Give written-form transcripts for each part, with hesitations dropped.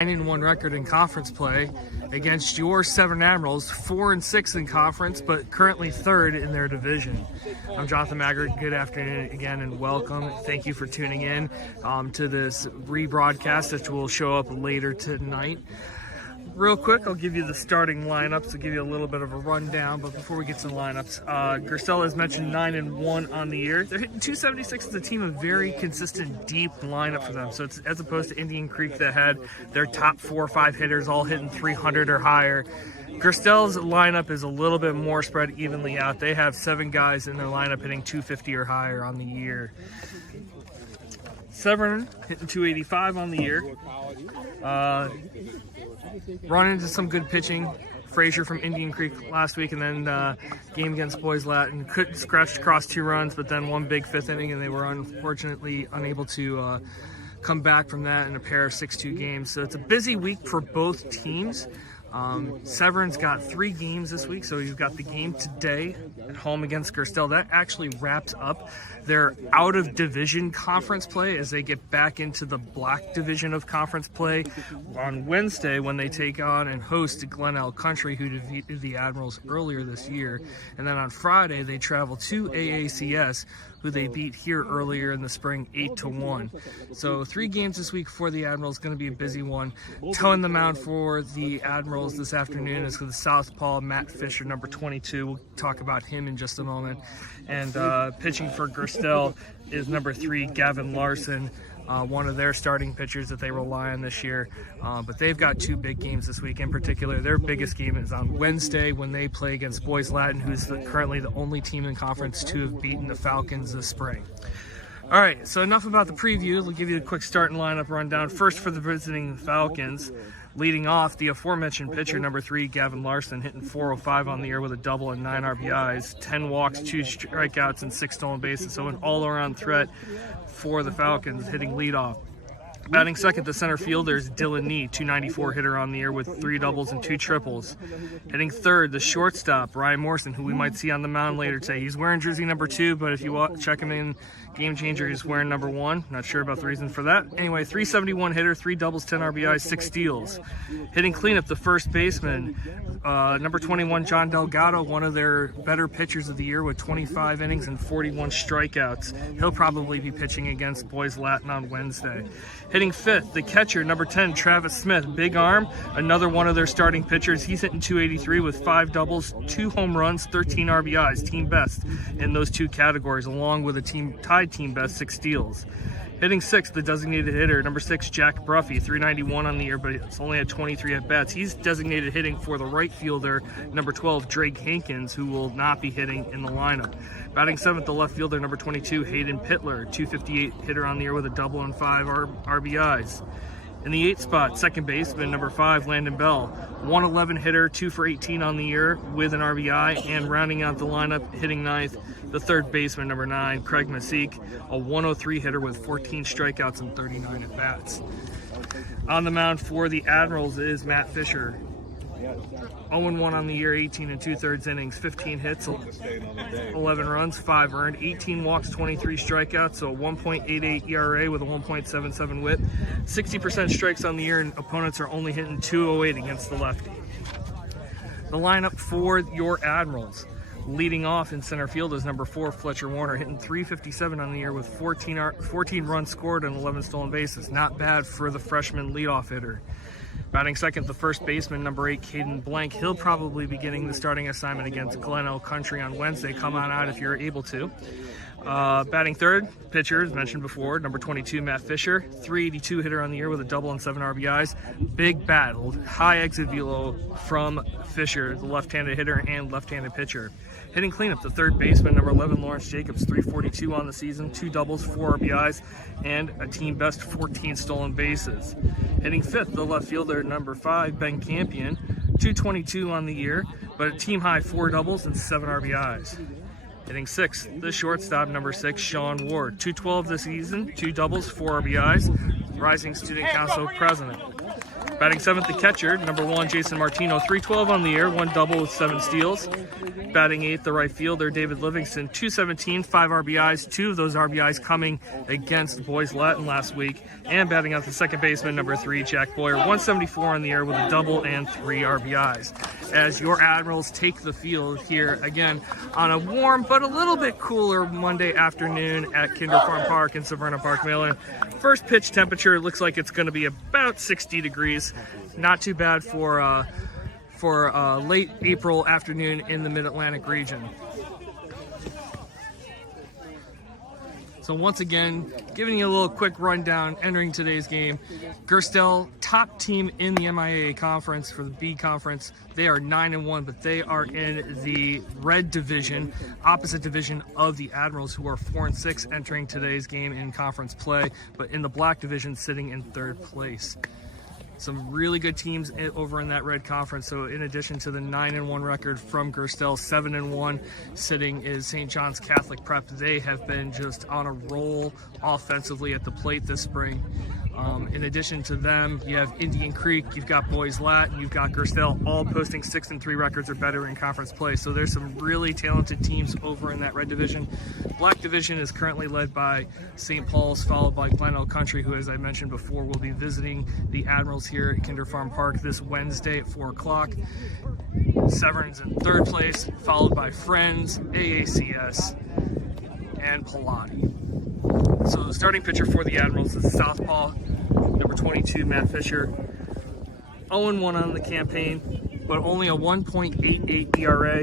9-1 record in conference play against your Severn Admirals, 4-6 in conference, but currently third in their division. I'm Jonathan Maggart. Good afternoon again and welcome. Thank you for tuning in to this rebroadcast that will show up later tonight. Real quick, I'll give you the starting lineups to give you a little bit of a rundown, but before we get to the lineups, Gerstell has mentioned 9-1 on the year. They're hitting 276 as a team, a very consistent, deep lineup for them. So it's as opposed to Indian Creek that had their top 4 or 5 hitters all hitting 300 or higher. Gerstell's lineup is a little bit more spread evenly out. They have 7 guys in their lineup hitting 250 or higher on the year. Severn hitting 285 on the year. Run into some good pitching. Frazier from Indian Creek last week, and then game against Boys Latin. Scratched across 2 runs, but then one big 5th inning, and they were unfortunately unable to come back from that in a pair of 6-2 games. So it's a busy week for both teams. Severn's got 3 games this week, so you've got the game today at home against Gerstell. That actually wraps up their out-of-division conference play as they get back into the black division of conference play on Wednesday when they take on and host Glenelg Country, who defeated the Admirals earlier this year. And then on Friday, they travel to AACS, who they beat here earlier in the spring 8-1. So 3 games this week for the Admirals, going to be a busy one. Towing the mound for the Admirals this afternoon is the southpaw Matt Fisher, number 22. We'll talk about him in just a moment. And pitching for Gerstell is number 3, Gavin Larson, one of their starting pitchers that they rely on this year. But they've got 2 big games this week. In particular, their biggest game is on Wednesday when they play against Boys Latin, who's currently the only team in conference to have beaten the Falcons this spring. All right, so enough about the preview. We'll give you a quick start and lineup rundown. First for the visiting Falcons. Leading off, the aforementioned pitcher, number 3, Gavin Larson, hitting 405 on the year with a double and 9 RBIs, 10 walks, 2 strikeouts, and 6 stolen bases. So an all-around threat for the Falcons, hitting leadoff. Batting second, the center fielder is Dylan Nee, 294 hitter on the year with 3 doubles and 2 triples. Hitting third, the shortstop, Ryan Morrison, who we might see on the mound later today. He's wearing jersey number 2, but if you check him in Game Changer, he's wearing number 1. Not sure about the reason for that. Anyway, 371 hitter, 3 doubles, 10 RBIs, 6 steals. Hitting cleanup, the first baseman, number 21, John Delgado, one of their better pitchers of the year with 25 innings and 41 strikeouts. He'll probably be pitching against Boys Latin on Wednesday. Hitting fifth, the catcher, number 10, Travis Smith, big arm, another one of their starting pitchers. He's hitting 283 with 5 doubles, 2 home runs, 13 RBIs, team best in those 2 categories, along with a tied team best 6 steals. Hitting sixth, the designated hitter, number 6, Jack Bruffy, 391 on the year, but it's only had 23 at-bats. He's designated hitting for the right fielder, number 12, Drake Hankins, who will not be hitting in the lineup. Batting seventh, the left fielder, number 22, Hayden Pittler, 258 hitter on the year with a double and 5 RBIs. In the 8th spot, second baseman, number 5, Landon Bell, 111 hitter, 2 for 18 on the year with an RBI, and rounding out the lineup, hitting 9th, the third baseman, number 9, Craig Masique, a 103 hitter with 14 strikeouts and 39 at-bats. On the mound for the Admirals is Matt Fisher, 0-1 on the year, 18 2/3 innings, 15 hits, 11 runs, 5 earned, 18 walks, 23 strikeouts, so a 1.88 ERA with a 1.77 whip, 60% strikes on the year, and opponents are only hitting 208 against the lefty. The lineup for your Admirals. Leading off in center field is number 4, Fletcher Warner, hitting 357 on the year with 14 runs scored and 11 stolen bases. Not bad for the freshman leadoff hitter. Batting second, the first baseman, number 8, Caden Blank. He'll probably be getting the starting assignment against Glenelg Country on Wednesday. Come on out if you're able to. Batting third, pitcher, as mentioned before, number 22, Matt Fisher, 382 hitter on the year with a double and 7 RBIs. Big bat, high exit velo from Fisher, the left-handed hitter and left-handed pitcher. Hitting cleanup, the third baseman, number 11, Lawrence Jacobs, 342 on the season, 2 doubles, 4 RBIs, and a team best 14 stolen bases. Hitting fifth, the left fielder, number 5, Ben Campion, 222 on the year, but a team high 4 doubles and 7 RBIs. Hitting sixth, the shortstop, number 6, Sean Ward, 212 this season, 2 doubles, 4 RBIs, rising student council president. Batting seventh, the catcher, number 1, Jason Martino, 312 on the year, 1 double with 7 steals. Batting eighth, the right fielder, David Livingston, 217, 5 RBIs, 2 of those RBIs coming against Boys Latin last week. And batting out the second baseman, number 3, Jack Boyer, 174 on the year with a double and 3 RBIs. As your Admirals take the field here again on a warm but a little bit cooler Monday afternoon at Kinder Farm Park in Severn Park, Maryland. First pitch temperature looks like it's going to be about 60 degrees. Not too bad for late April afternoon in the Mid-Atlantic region. So once again, giving you a little quick rundown entering today's game. Gerstell, top team in the MIAA conference for the B conference. They are 9-1, but they are in the red division, opposite division of the Admirals, who are 4-6 entering today's game in conference play, but in the black division sitting in third place. Some really good teams over in that red conference. So in addition to the 9-1 record from Gerstell, 7-1 sitting is St. John's Catholic Prep. They have been just on a roll offensively at the plate this spring. In addition to them, you have Indian Creek, you've got Boys Lat, and you've got Gerstell, all posting 6-3 records or better in conference play. So there's some really talented teams over in that red division. Black division is currently led by St. Paul's, followed by Glen Country, who, as I mentioned before, will be visiting the Admirals here at Kinder Farm Park this Wednesday at 4 o'clock. Severn's in third place, followed by Friends, AACS, and Pilati. So the starting pitcher for the Admirals is Southpaw, number 22, Matt Fisher. 0-1 on the campaign, but only a 1.88 ERA,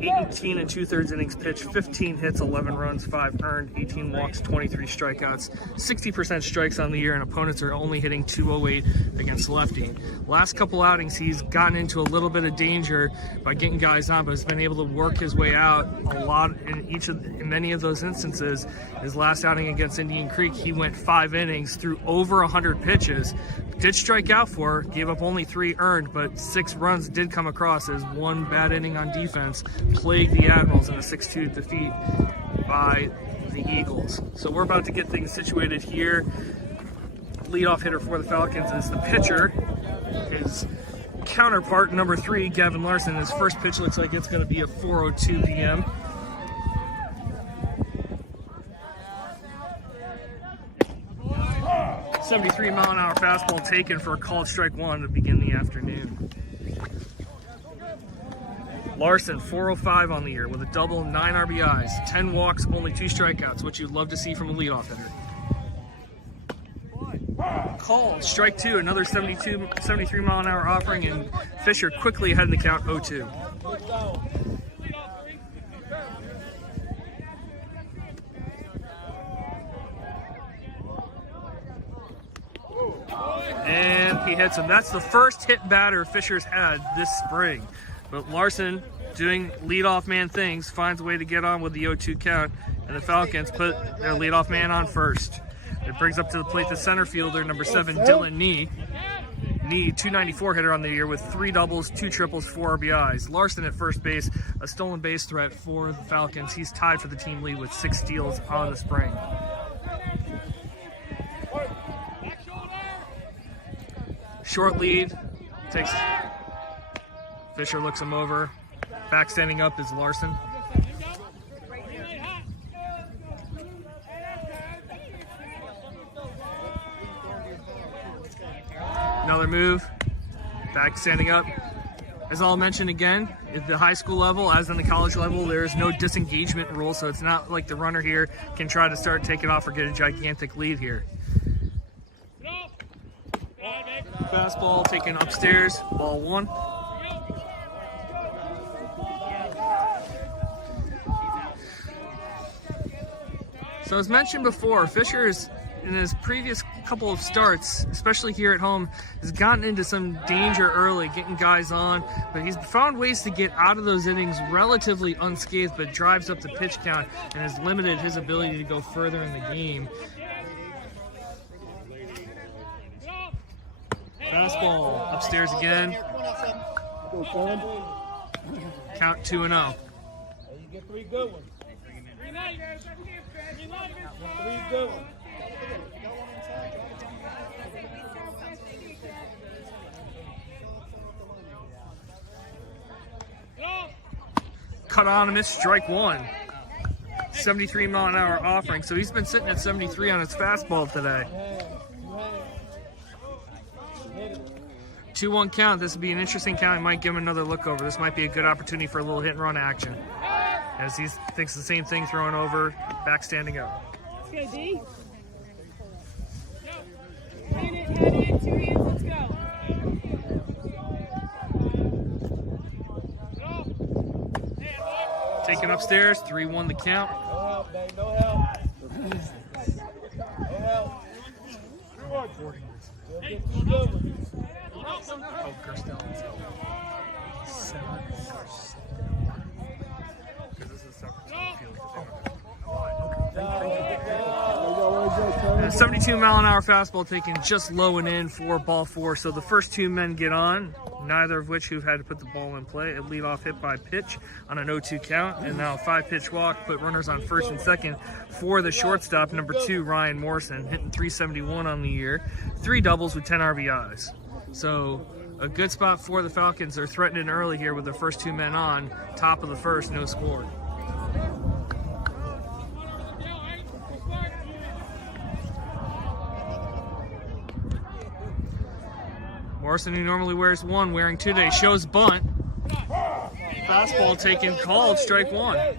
18 2/3 innings pitched, 15 hits, 11 runs, 5 earned, 18 walks, 23 strikeouts, 60% strikes on the year, and opponents are only hitting 208 against lefty. Last couple outings, he's gotten into a little bit of danger by getting guys on, but has been able to work his way out a lot in many of those instances. His last outing against Indian Creek, he went 5 innings, threw over 100 pitches, did strike out 4, gave up only 3 earned, but 6 runs did come across as 1 bad inning on defense plagued the Admirals in a 6-2 defeat by the Eagles. So we're about to get things situated here. Leadoff hitter for the Falcons is the pitcher. His counterpart, number 3, Gavin Larson. His first pitch looks like it's going to be at 4:02 p.m. .73-mile-an-hour fastball taken for a called strike 1 to begin the afternoon. Larson, 405 on the year with a double, 9 RBIs, 10 walks, only 2 strikeouts, which you'd love to see from a leadoff hitter. Called, strike 2, another 73-mile-an-hour offering, and Fisher quickly ahead in the count, 0-2. And he hits him. That's the first hit batter Fisher's had this spring. But Larson, doing leadoff man things, finds a way to get on with the 0-2 count, and the Falcons put their leadoff man on first. It brings up to the plate the center fielder, number 7, Dylan Nee. Nee, 294 hitter on the year with 3 doubles, 2 triples, 4 RBIs. Larson at first base, a stolen base threat for the Falcons. He's tied for the team lead with 6 steals on the spring. Short lead, takes... Fisher looks him over. Back standing up is Larson. Another move. Back standing up. As I'll mention again, at the high school level, as in the college level, there is no disengagement rule, so it's not like the runner here can try to start taking off or get a gigantic lead here. Fastball taken upstairs, ball 1. So as mentioned before, Fisher's in his previous couple of starts, especially here at home, has gotten into some danger early, getting guys on, but he's found ways to get out of those innings relatively unscathed, but drives up the pitch count and has limited his ability to go further in the game. Fastball upstairs again. Count 2-0. You get 3 good ones. 3 good ones. cut on and miss, strike one. 73-mile-an-hour offering, so he's been sitting at 73 on his fastball today. 2-1 count. This would be an interesting count. He might give him another look over. This might be a good opportunity for a little hit and run action. As he thinks the same thing, throwing over, back standing up. Let's go, D. Hand it, 2 hands, let's go. Taken upstairs, 3-1 the count. No help, babe, no help. No help. Go get 3 good ones. Oh, Gerstell. Severn. Because this is separate field. 72-mile-an-hour fastball taken just low and in for ball 4. So the first 2 men get on, neither of which who've had to put the ball in play. A leadoff hit by pitch on an 0-2 count, and now a 5-pitch walk put runners on first and second for the shortstop, number 2, Ryan Morrison, hitting .371 on the year. 3 doubles with 10 RBIs. So a good spot for the Falcons. They're threatening early here with their first 2 men on. Top of the first, no score. Morrison, who normally wears 1, wearing 2 today, shows bunt. Fastball taken, called, strike 1.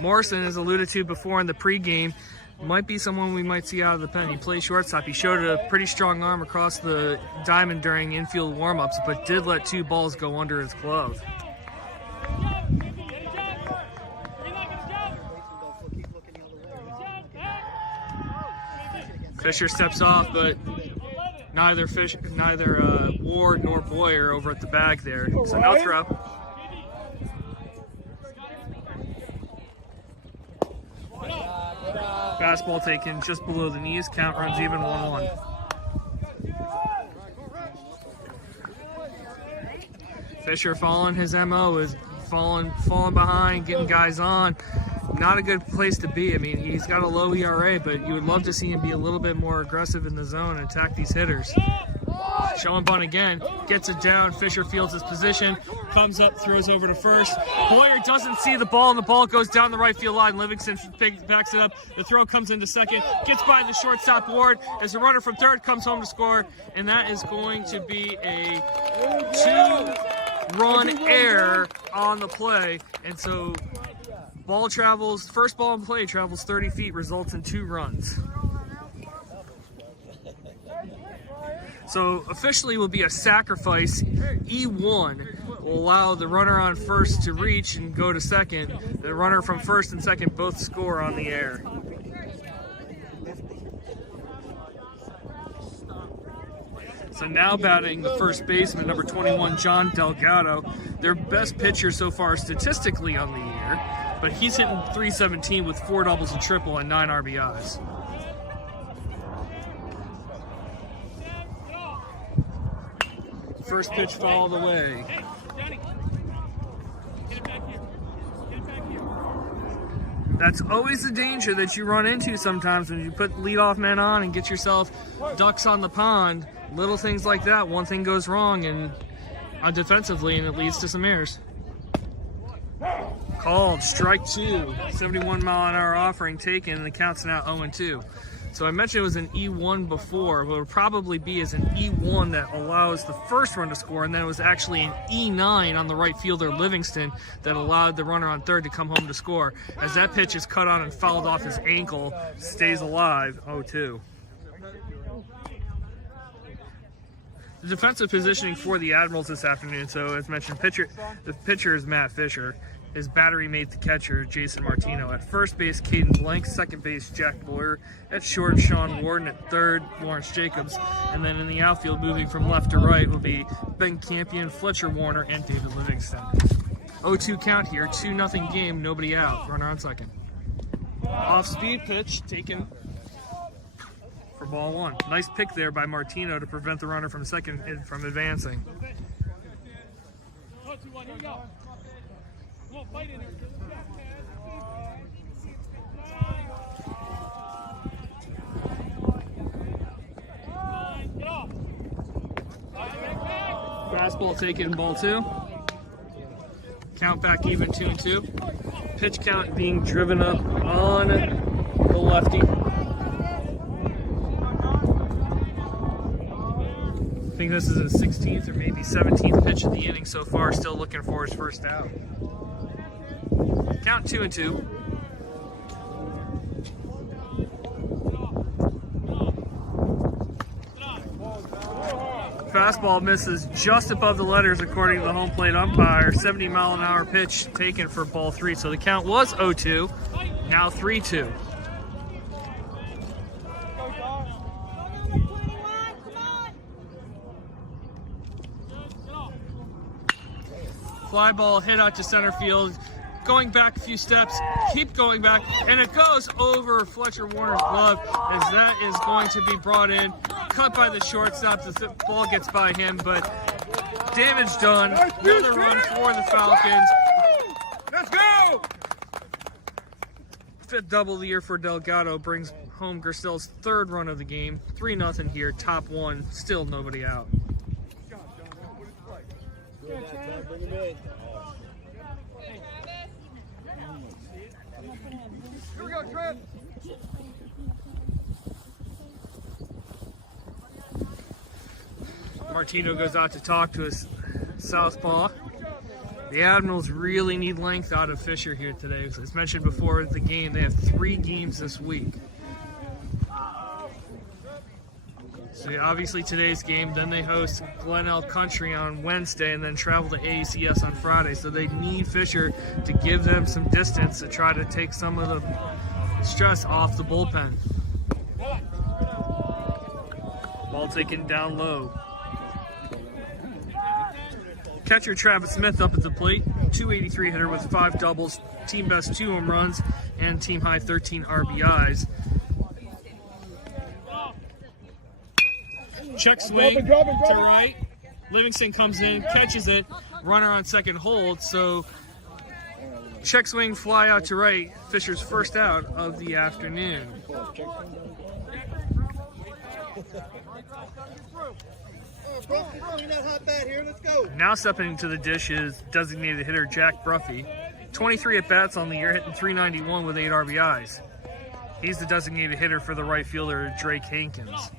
Morrison, as alluded to before in the pregame, might be someone we might see out of the pen. He plays shortstop. He showed a pretty strong arm across the diamond during infield warm-ups, but did let 2 balls go under his glove. Fisher steps off, but neither Ward nor Boyer over at the bag there. So no throw. Fastball taken just below the knees. Count runs even, 1-1. Fisher following his MO is falling behind, getting guys on. Not a good place to be. I mean, he's got a low ERA, but you would love to see him be a little bit more aggressive in the zone and attack these hitters. Showing bunt again, gets it down. Fisher fields his position, comes up, throws over to first. Boyer doesn't see the ball, and the ball goes down the right field line. Livingston backs it up. The throw comes into second, gets by the shortstop Ward as the runner from third comes home to score, and that is going to be a 2-run error on the play. And so ball travels, first ball in play travels 30 feet, results in 2 runs. So officially will be a sacrifice. E1 will allow the runner on first to reach and go to second. The runner from first and second both score on the air. So now batting the first baseman, number 21, John Delgado. Their best pitcher so far statistically on the year, but he's hitting .317 with 4 doubles, a triple, and 9 RBIs. First pitch fouled away. That's always the danger that you run into sometimes when you put leadoff men on and get yourself ducks on the pond. Little things like that, one thing goes wrong and defensively, and it leads to some errors. Called, strike 2. 71-mile-an-hour offering taken, and the count's now 0-2. So I mentioned it was an E1 before, but it would probably be as an E1 that allows the first run to score, and then it was actually an E9 on the right fielder, Livingston, that allowed the runner on third to come home to score. As that pitch is cut on and fouled off his ankle, stays alive, 0-2. The defensive positioning for the Admirals this afternoon, so as mentioned, the pitcher is Matt Fisher. His battery mate, the catcher, Jason Martino. At first base, Caden Blank. Second base, Jack Boyer. At short, Sean Warden. At third, Lawrence Jacobs. And then in the outfield, moving from left to right, will be Ben Campion, Fletcher Warner, and David Livingston. 0-2 count here, 2-0 game, nobody out. Runner on second. Off-speed pitch taken for ball 1. Nice pick there by Martino to prevent the runner from second from advancing. Fastball taken, ball 2. Count back even 2-2. Pitch count being driven up on the lefty. I think this is his 16th or maybe 17th pitch of the inning so far, still looking for his first out. Count 2-2. Fastball misses just above the letters according to the home plate umpire. 70-mile-an-hour pitch taken for ball 3. So the count was 0-2, now 3-2. Fly ball hit out to center field. Going back a few steps, keep going back, and it goes over Fletcher Warner's glove as that is going to be brought in. Cut by the shortstop, the ball gets by him, but damage done. Another run for the Falcons. Let's go! 5th double of the year for Delgado brings home Gerstell's 3rd run of the game. 3-0 here, top 1, still nobody out. Bring him in. Here we go, Trent. Martino goes out to talk to his southpaw. The Admirals really need length out of Fisher here today. As mentioned before the game, they have 3 games this week. So obviously today's game, then they host Glenelg Country on Wednesday and then travel to ACS on Friday. So they need Fisher to give them some distance to try to take some of the stress off the bullpen. Ball taken down low. Catcher Travis Smith up at the plate, 283 hitter with 5 doubles, team best 2 home runs, and team high 13 RBIs. Check swing to right. Livingston comes in, catches it, runner on second hold, so check swing, fly out to right, Fisher's first out of the afternoon. Now stepping into the dish is designated hitter Jack Bruffy. 23 at-bats on the year, hitting .391 with 8 RBIs. He's the designated hitter for the right fielder Drake Hankins.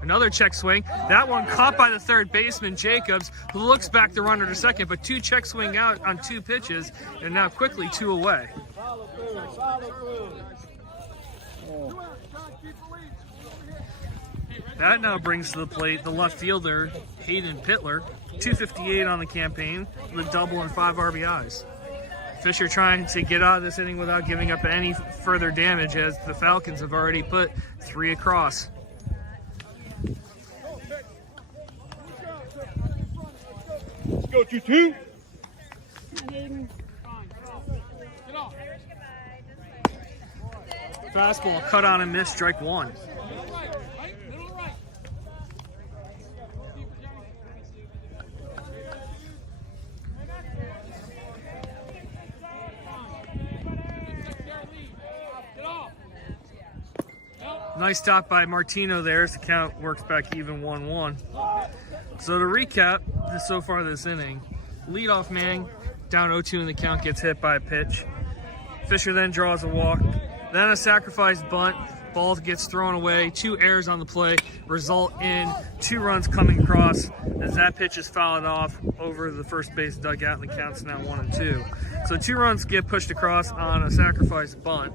Another check swing. That one caught by the third baseman, Jacobs, who looks back the runner to second, but 2 check swing out on 2 pitches, and now quickly 2 away. That now brings to the plate the left fielder, Hayden Pittler, 258 on the campaign, with a double and 5 RBIs. Fisher trying to get out of this inning without giving up any further damage, as the Falcons have already put 3 across. Let's go, 2-2. Fastball cut on and missed, strike 1. Nice stop by Martino there as the count works back even 1-1. So to recap, so far this inning, leadoff man down 0-2 in the count gets hit by a pitch. Fisher then draws a walk, then a sacrifice bunt, ball gets thrown away, 2 errors on the play, result in 2 runs coming across as that pitch is fouled off over the first base dugout and the count's now 1-2. So 2 runs get pushed across on a sacrifice bunt.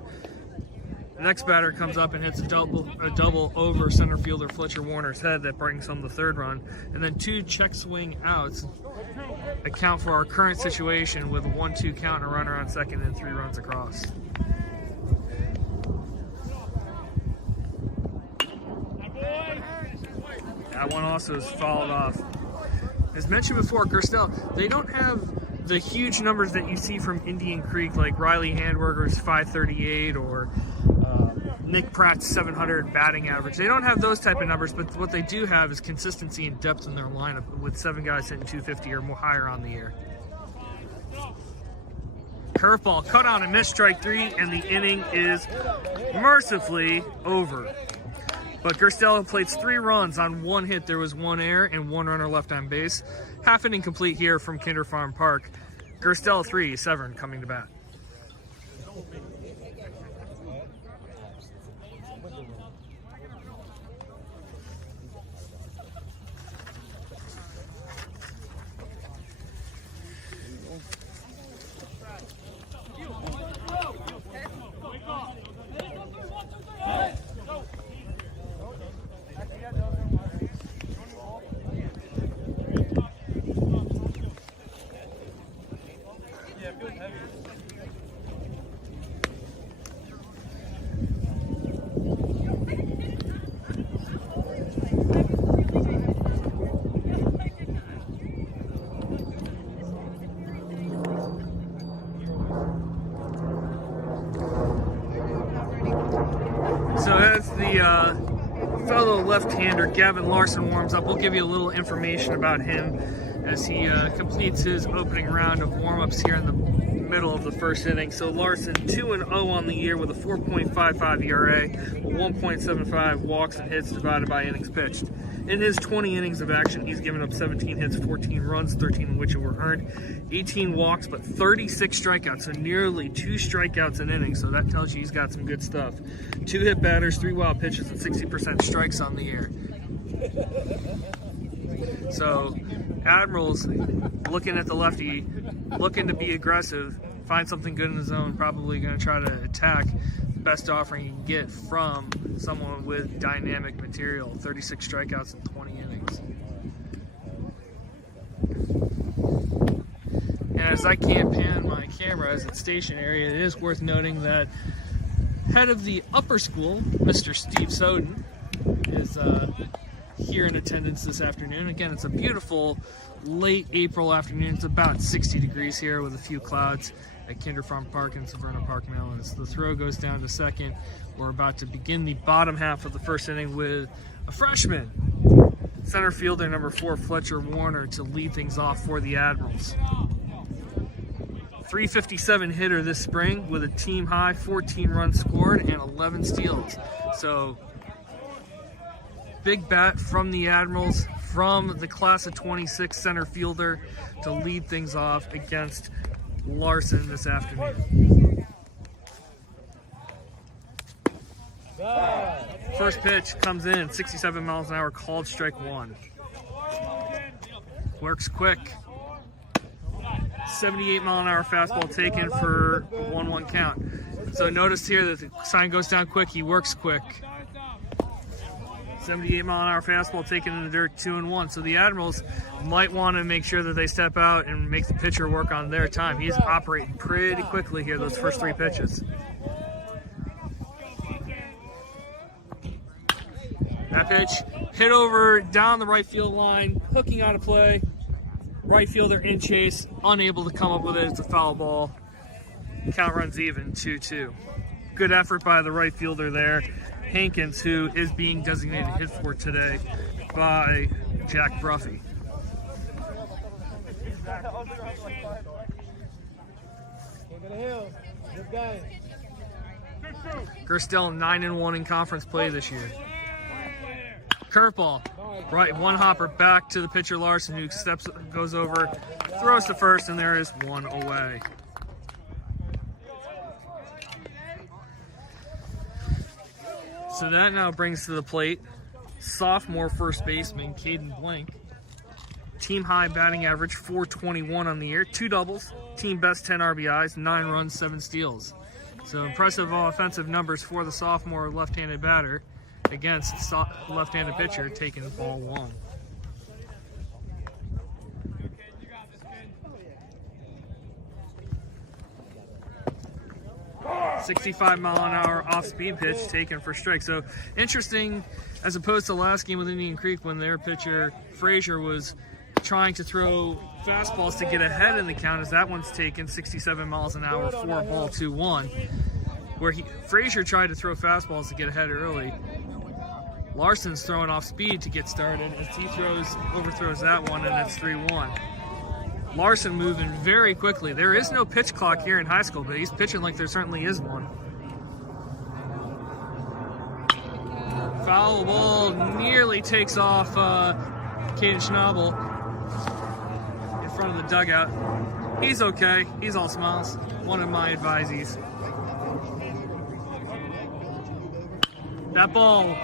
The next batter comes up and hits a double over center fielder Fletcher Warner's head that brings home the 3rd run. And then 2 check swing outs account for our current situation with a 1-2 count and a runner on second and 3 runs across. That one also is fouled off. As mentioned before, Gerstell, they don't have the huge numbers that you see from Indian Creek, like Riley Handwerger's 538 or Nick Pratt's 700 batting average. They don't have those type of numbers, but what they do have is consistency and depth in their lineup, with 7 guys hitting 250 or more higher on the year. Curveball cut on and missed, strike 3, and the inning is mercifully over. But Gerstell plates 3 runs on 1 hit. There was 1 error and 1 runner left on base. Half inning complete here from Kinder Farm Park. Gerstell 3, Severn coming to bat. So as the fellow left-hander Gavin Larson warms up, we'll give you a little information about him as he completes his opening round of warm-ups here in the middle of the first inning. So Larson 2-0 on the year with a 4.55 ERA, 1.75 walks and hits divided by innings pitched. In his 20 innings of action, he's given up 17 hits, 14 runs, 13 of which were earned, 18 walks, but 36 strikeouts, so nearly 2 strikeouts an inning. So that tells you he's got some good stuff. 2 hit batters, 3 wild pitches, and 60% strikes on the year. So Admirals looking at the lefty, looking to be aggressive, find something good in the zone, probably going to try to attack. Best offering you can get from someone with dynamic material. 36 strikeouts in 20 innings. And as I can't pan my camera as it's stationary, it is worth noting that head of the upper school, Mr. Steve Soden, is here in attendance this afternoon. Again, it's a beautiful late April afternoon. It's about 60 degrees here with a few clouds at Kinder Farm Park in Severn Park, Maryland. As the throw goes down to second, we're about to begin the bottom half of the first inning with a freshman, center fielder number 4, Fletcher Warner, to lead things off for the Admirals. 357 hitter this spring with a team high 14 runs scored and 11 steals. So big bat from the Admirals, from the class of 26 center fielder, to lead things off against Larson this afternoon. First pitch comes in, 67 miles an hour, called strike 1. Works quick. 78 mile an hour fastball taken for a 1-1 count. So notice here that the sign goes down quick, he works quick. 78 mile an hour fastball taken in the dirt, 2-1. So the Admirals might want to make sure that they step out and make the pitcher work on their time. He's operating pretty quickly here, those first 3 pitches. That pitch hit over down the right field line, hooking out of play. Right fielder in chase, unable to come up with it. It's a foul ball. Count runs even, 2-2. Good effort by the right fielder there, Hankins, who is being designated hit for today by Jack Bruffy. Gerstell 9-1 in conference play this year. Curveball, right, one hopper back to the pitcher Larson, who goes over, throws to first, and there is 1 away. So that now brings to the plate sophomore first baseman Caden Blank. Team high batting average, 421 on the year, 2 doubles, team best 10 RBIs, 9 runs, 7 steals. So impressive offensive numbers for the sophomore left-handed batter against left-handed pitcher taking ball 1. .65 mile an hour off-speed pitch taken for strike. So interesting, as opposed to last game with Indian Creek when their pitcher Frazier was trying to throw fastballs to get ahead in the count, as that one's taken 67 miles an hour for ball 2-1, where Frazier tried to throw fastballs to get ahead early. Larson's throwing off speed to get started as he overthrows that one, and it's 3-1. Larson moving very quickly. There is no pitch clock here in high school, but he's pitching like there certainly is one. Foul ball nearly takes off Caden Schnabel in front of the dugout. He's okay. He's all smiles. One of my advisees. That ball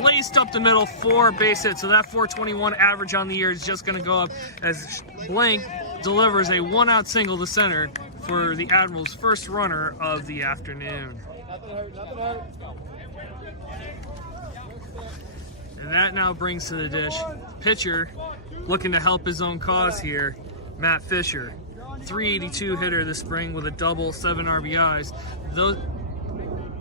laced up the middle for base hit. So that 421 average on the year is just going to go up as Blank delivers a one-out single to center for the Admirals' first runner of the afternoon. And that now brings to the dish pitcher looking to help his own cause here, Matt Fisher. 382 hitter this spring with a double, 7 RBIs. Those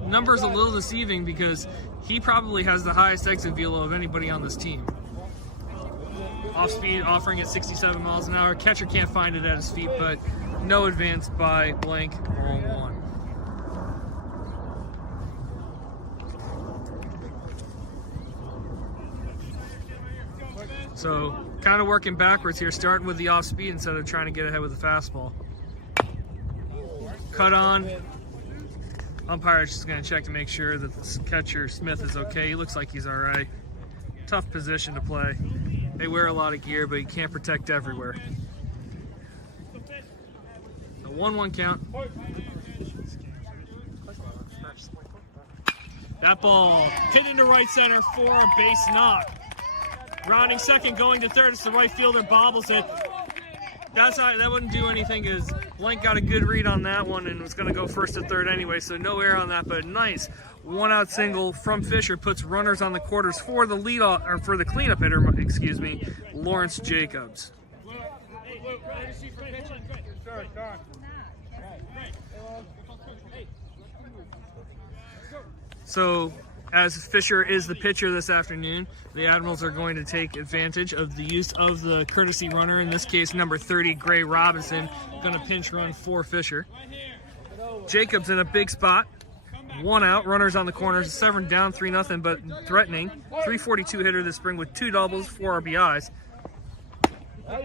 numbers a little deceiving because he probably has the highest exit velo of anybody on this team. Off speed, offering at 67 miles an hour. Catcher can't find it at his feet, but no advance by Blank, 0-1. So, kind of working backwards here, starting with the off speed instead of trying to get ahead with the fastball. Cut on. Umpire's just going to check to make sure that the catcher, Smith, is okay. He looks like he's all right. Tough position to play. They wear a lot of gear, but you can't protect everywhere. The 1-1 count. That ball hit into right center for a base knock. Rounding second, going to third. It's the right fielder bobbles it. That wouldn't do anything because Blank got a good read on that one and was going to go first to third anyway, so no error on that. But nice one-out single from Fisher puts runners on the quarters for the for the cleanup hitter, Lawrence Jacobs. So, as Fisher is the pitcher this afternoon, the Admirals are going to take advantage of the use of the courtesy runner, in this case number 30, Gray Robinson, going to pinch run for Fisher. Jacobs in a big spot. 1 out, runners on the corners. Severn down 3-0, but threatening. 342 hitter this spring with 2 doubles, 4 RBIs.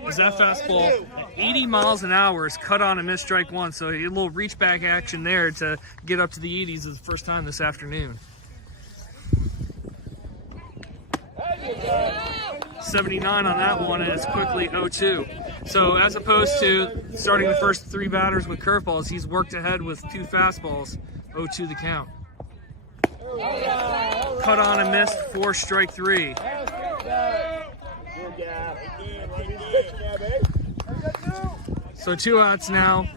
Is that fastball at 80 miles an hour is cut on and missed strike 1, so a little reach back action there to get up to the 80s is the first time this afternoon. 79 on that one, and it's quickly 0-2. So as opposed to starting the first 3 batters with curveballs, he's worked ahead with 2 fastballs. 0-2 the count. Cut on and missed for strike 3. So 2 outs now.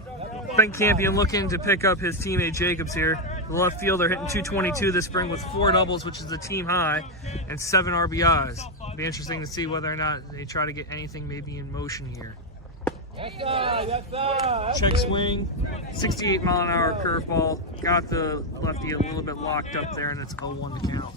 Ben Campion looking to pick up his teammate Jacobs here. The left fielder hitting 222 this spring with 4 doubles, which is the team high, and 7 RBIs. It'll be interesting to see whether or not they try to get anything maybe in motion here. Check swing, 68 mile an hour curveball. Got the lefty a little bit locked up there, and it's 0-1 the count.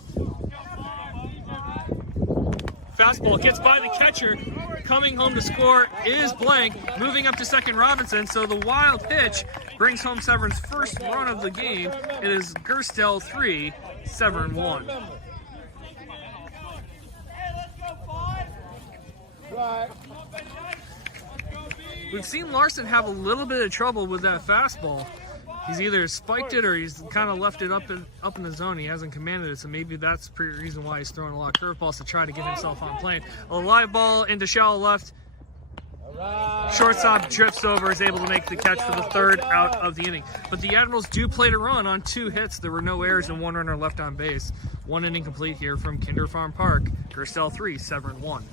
Fastball gets by the catcher. Coming home to score is Blank. Moving up to second, Robinson. So the wild pitch brings home Severn's first run of the game. It is Gerstell 3, Severn 1. We've seen Larson have a little bit of trouble with that fastball. He's either spiked it or he's kind of left it up in the zone. He hasn't commanded it, so maybe that's the reason why he's throwing a lot of curveballs to try to get himself on plane. A live ball into shallow left. Shortstop drifts over, is able to make the catch for the 3rd out of the inning. But the Admirals do play to run on 2 hits. There were no errors and 1 runner left on base. 1 inning complete here from Kinder Farm Park. Gerstell 3, Severn 1.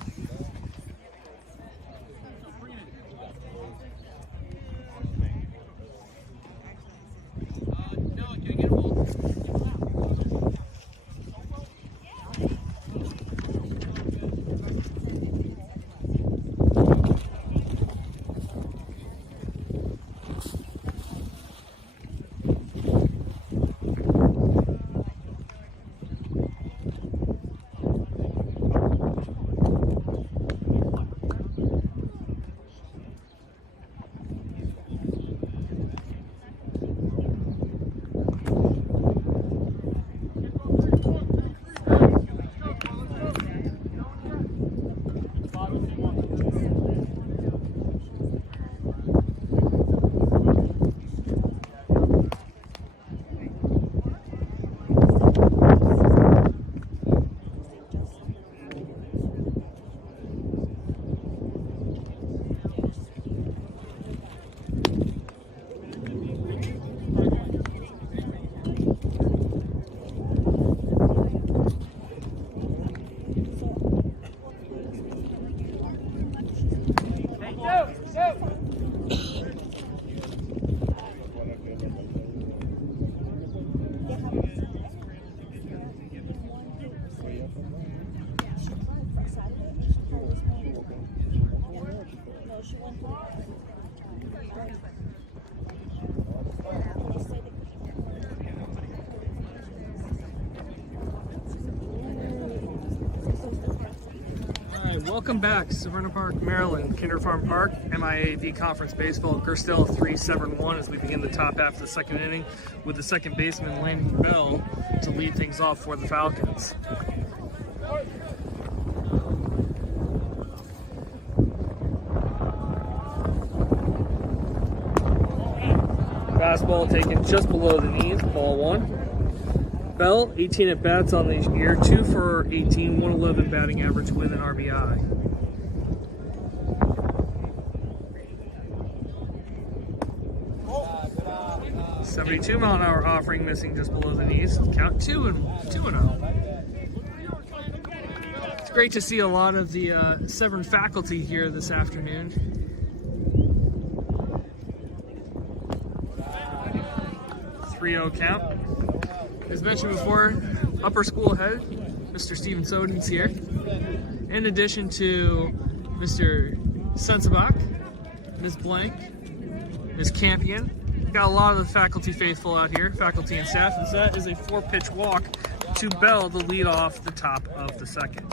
Welcome back, Severn Park, Maryland, Kinder Farm Park, MIAD Conference Baseball, Gerstell 3, Severn 1 as we begin the top half of the second inning with the second baseman Landon Bell to lead things off for the Falcons. Fastball taken just below the knees, ball 1. Bell, 18 at bats on the year, 2 for 18, 111 batting average with an RBI. .72-mile-an-hour offering missing just below the knees. Count 2-0. It's great to see a lot of the Severn faculty here this afternoon. 3-0 count. As mentioned before, upper school head, Mr. Steven Soden's here. In addition to Mr. Sensabach, Ms. Blank, Ms. Campion. Got a lot of the faculty faithful out here, faculty and staff, and that is a 4-pitch walk to Bell to lead off the top of the second.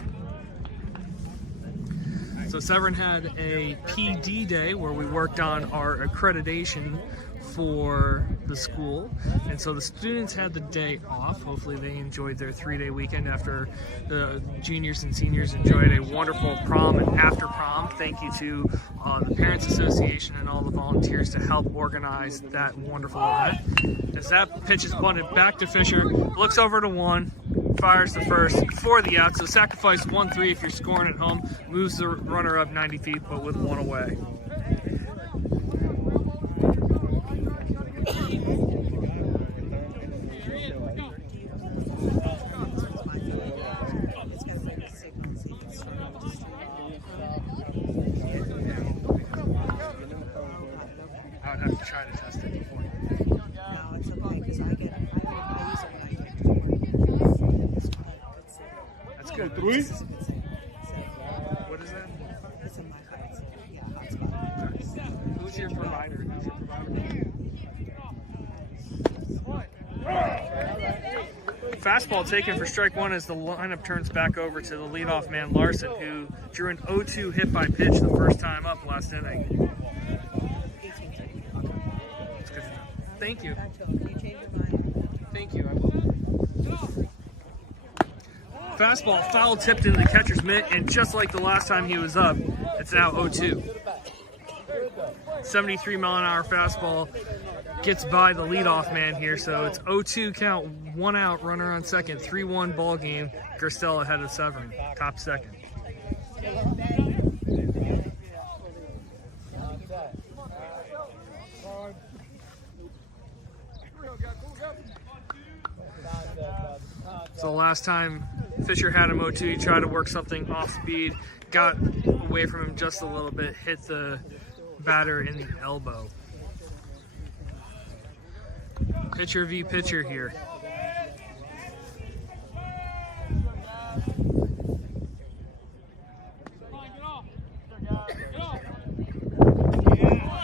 So Severn had a PD day where we worked on our accreditation for the school, and so the students had the day off. Hopefully they enjoyed their 3-day weekend after the juniors and seniors enjoyed a wonderful prom and after prom. Thank you to the Parents Association and all the volunteers to help organize that wonderful event. As that pitch is bunted back to Fisher, looks over to 1, fires the first for the out, so sacrifice 1-3 if you're scoring at home, moves the runner up 90 feet but with 1 away. I would have to try to test it before. No, it's okay because I use it when I get to work. That's good. 3? What is that? It's in my hotspot. Yeah, hotspot. Who's your provider? Fastball taken for strike 1 as the lineup turns back over to the leadoff man Larson, who drew an 0-2 hit by pitch the first time up last inning. That's good. Thank you. Thank you. I will. Fastball foul tipped into the catcher's mitt, and just like the last time he was up, it's now 0-2. 73-mile-an-hour fastball gets by the leadoff man here, so it's 0-2 count, 1 out, runner on second, 3-1 ball game. Gerstell ahead of Severn, top second. So last time Fisher had him 0-2, he tried to work something off speed, got away from him just a little bit, hit the batter in the elbow. Pitcher v. pitcher here.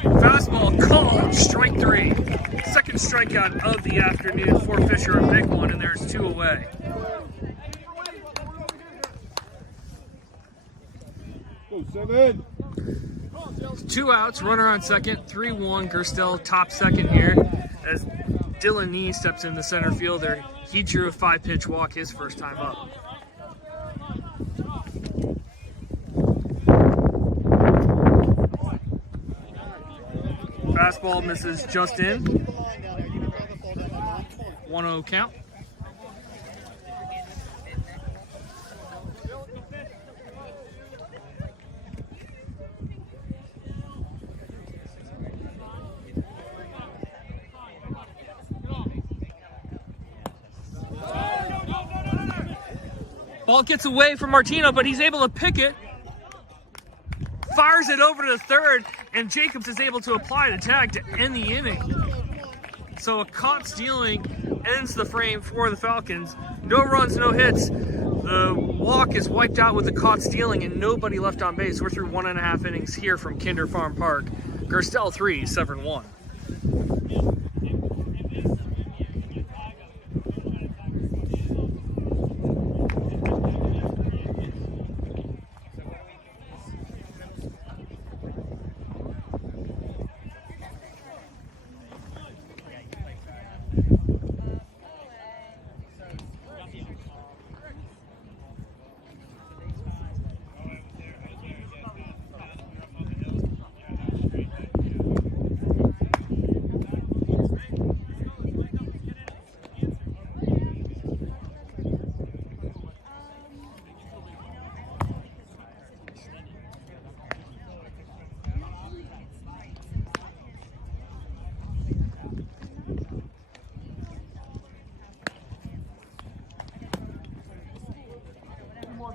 Fastball called, strike 3. Second strikeout of the afternoon for Fisher, a big one, and there's 2 away. Go, Severn. 2 outs, runner on second, 3-1, Gerstell top second here as Dylan Nee steps in the center fielder. He drew a 5-pitch walk his first time up. Fastball misses just in. 1-0 count. Ball gets away from Martino, but he's able to pick it. Fires it over to the third, and Jacobs is able to apply the tag to end the inning. So a caught stealing ends the frame for the Falcons. No runs, no hits. The walk is wiped out with the caught stealing and nobody left on base. We're through 1.5 innings here from Kinder Farm Park. Gerstell 3, Severn 1. Throw,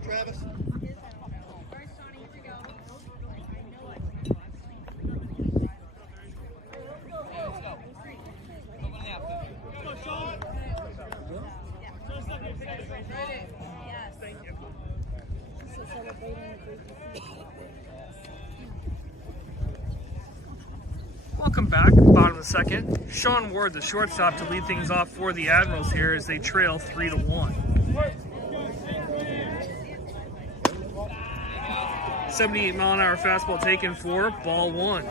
Travis. Welcome back, bottom of the second. Sean Ward, the shortstop, to lead things off for the Admirals here as they trail 3-1. 78-mile-an-hour fastball taken for ball one.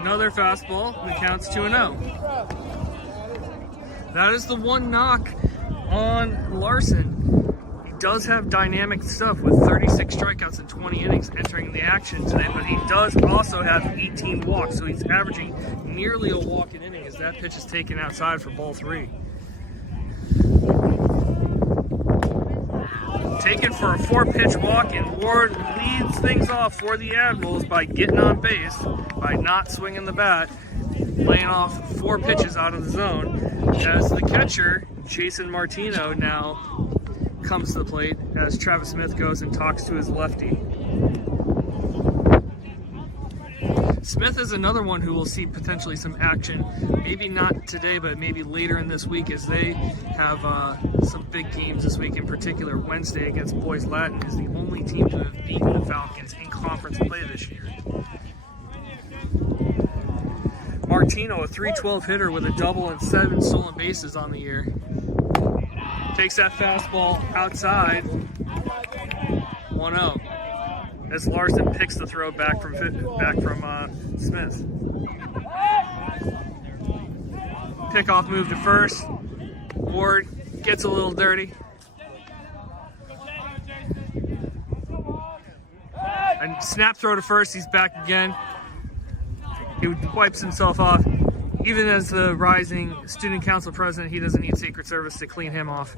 Another fastball, and the count's 2-0. That is the one knock on Larson. He does have dynamic stuff with 36 strikeouts in 20 innings entering the action today, but he does also have 18 walks, so he's averaging nearly a walk an inning as that pitch is taken outside for ball three. Taken for a 4-pitch walk, and Ward leads things off for the Admirals by getting on base, by not swinging the bat, laying off 4 pitches out of the zone, as the catcher, Jason Martino, now comes to the plate as Travis Smith goes and talks to his lefty. Smith is another one who will see potentially some action, maybe not today, but maybe later in this week, as they have some big games this week. In particular, Wednesday against Boys Latin is the only team to have beaten the Falcons in conference play this year. Martino, a .312 hitter with a double and 7 stolen bases on the year. Takes that fastball outside, 1-0. As Larson picks the throw back from Smith. Pickoff move to first. Ward gets a little dirty. And snap throw to first. He's back again. He wipes himself off. Even as the rising student council president, he doesn't need Secret Service to clean him off.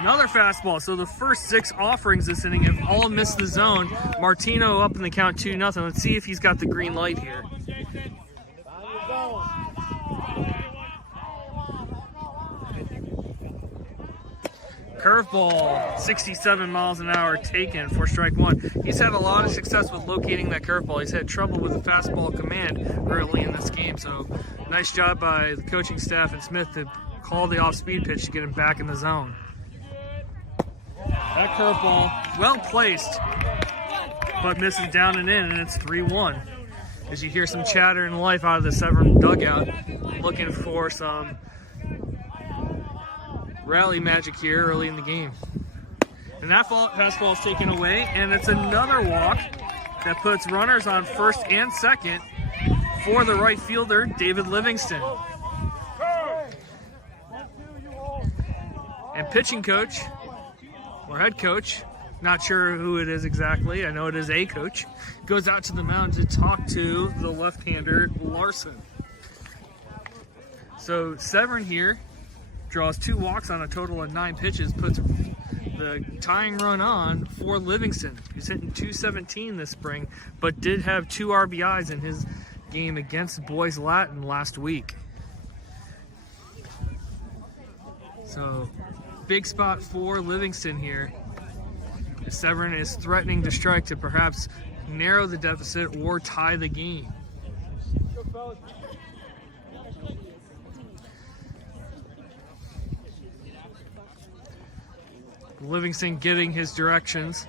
Another fastball. So the first 6 offerings this inning have all missed the zone. Martino up in the count 2-0. Let's see if he's got the green light here. Curveball, 67 miles an hour taken for strike one. He's had a lot of success with locating that curveball. He's had trouble with the fastball command early in this game. So nice job by the coaching staff and Smith to call the off-speed pitch to get him back in the zone. That curveball, well placed, but misses down and in, and it's 3-1. As you hear some chatter and life out of the Severn dugout, looking for some rally magic here early in the game. And that fastball is taken away, and it's another walk that puts runners on first and second for the right fielder, David Livingston. And pitching coach, or head coach, not sure who it is exactly, I know it is a coach, goes out to the mound to talk to the left-hander, Larson. So Severn here draws 2 walks on a total of 9 pitches, puts the tying run on for Livingston, who's hitting .217 this spring, but did have 2 RBIs in his game against Boys Latin last week. So, big spot for Livingston here. Severn is threatening to strike to perhaps narrow the deficit or tie the game. Livingston getting his directions.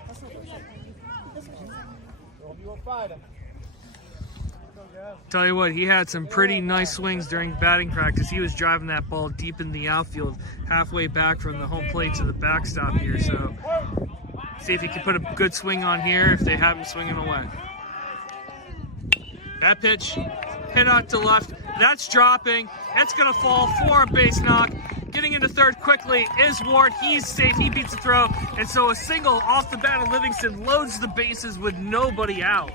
Tell you what, he had some pretty nice swings during batting practice. He was driving that ball deep in the outfield, halfway back from the home plate to the backstop here. So, see if he can put a good swing on here if they have him swinging away. That pitch hit out to left. That's dropping. It's going to fall for a base knock. Getting into third quickly is Ward. He's safe. He beats the throw. And so a single off the bat of Livingston loads the bases with nobody out.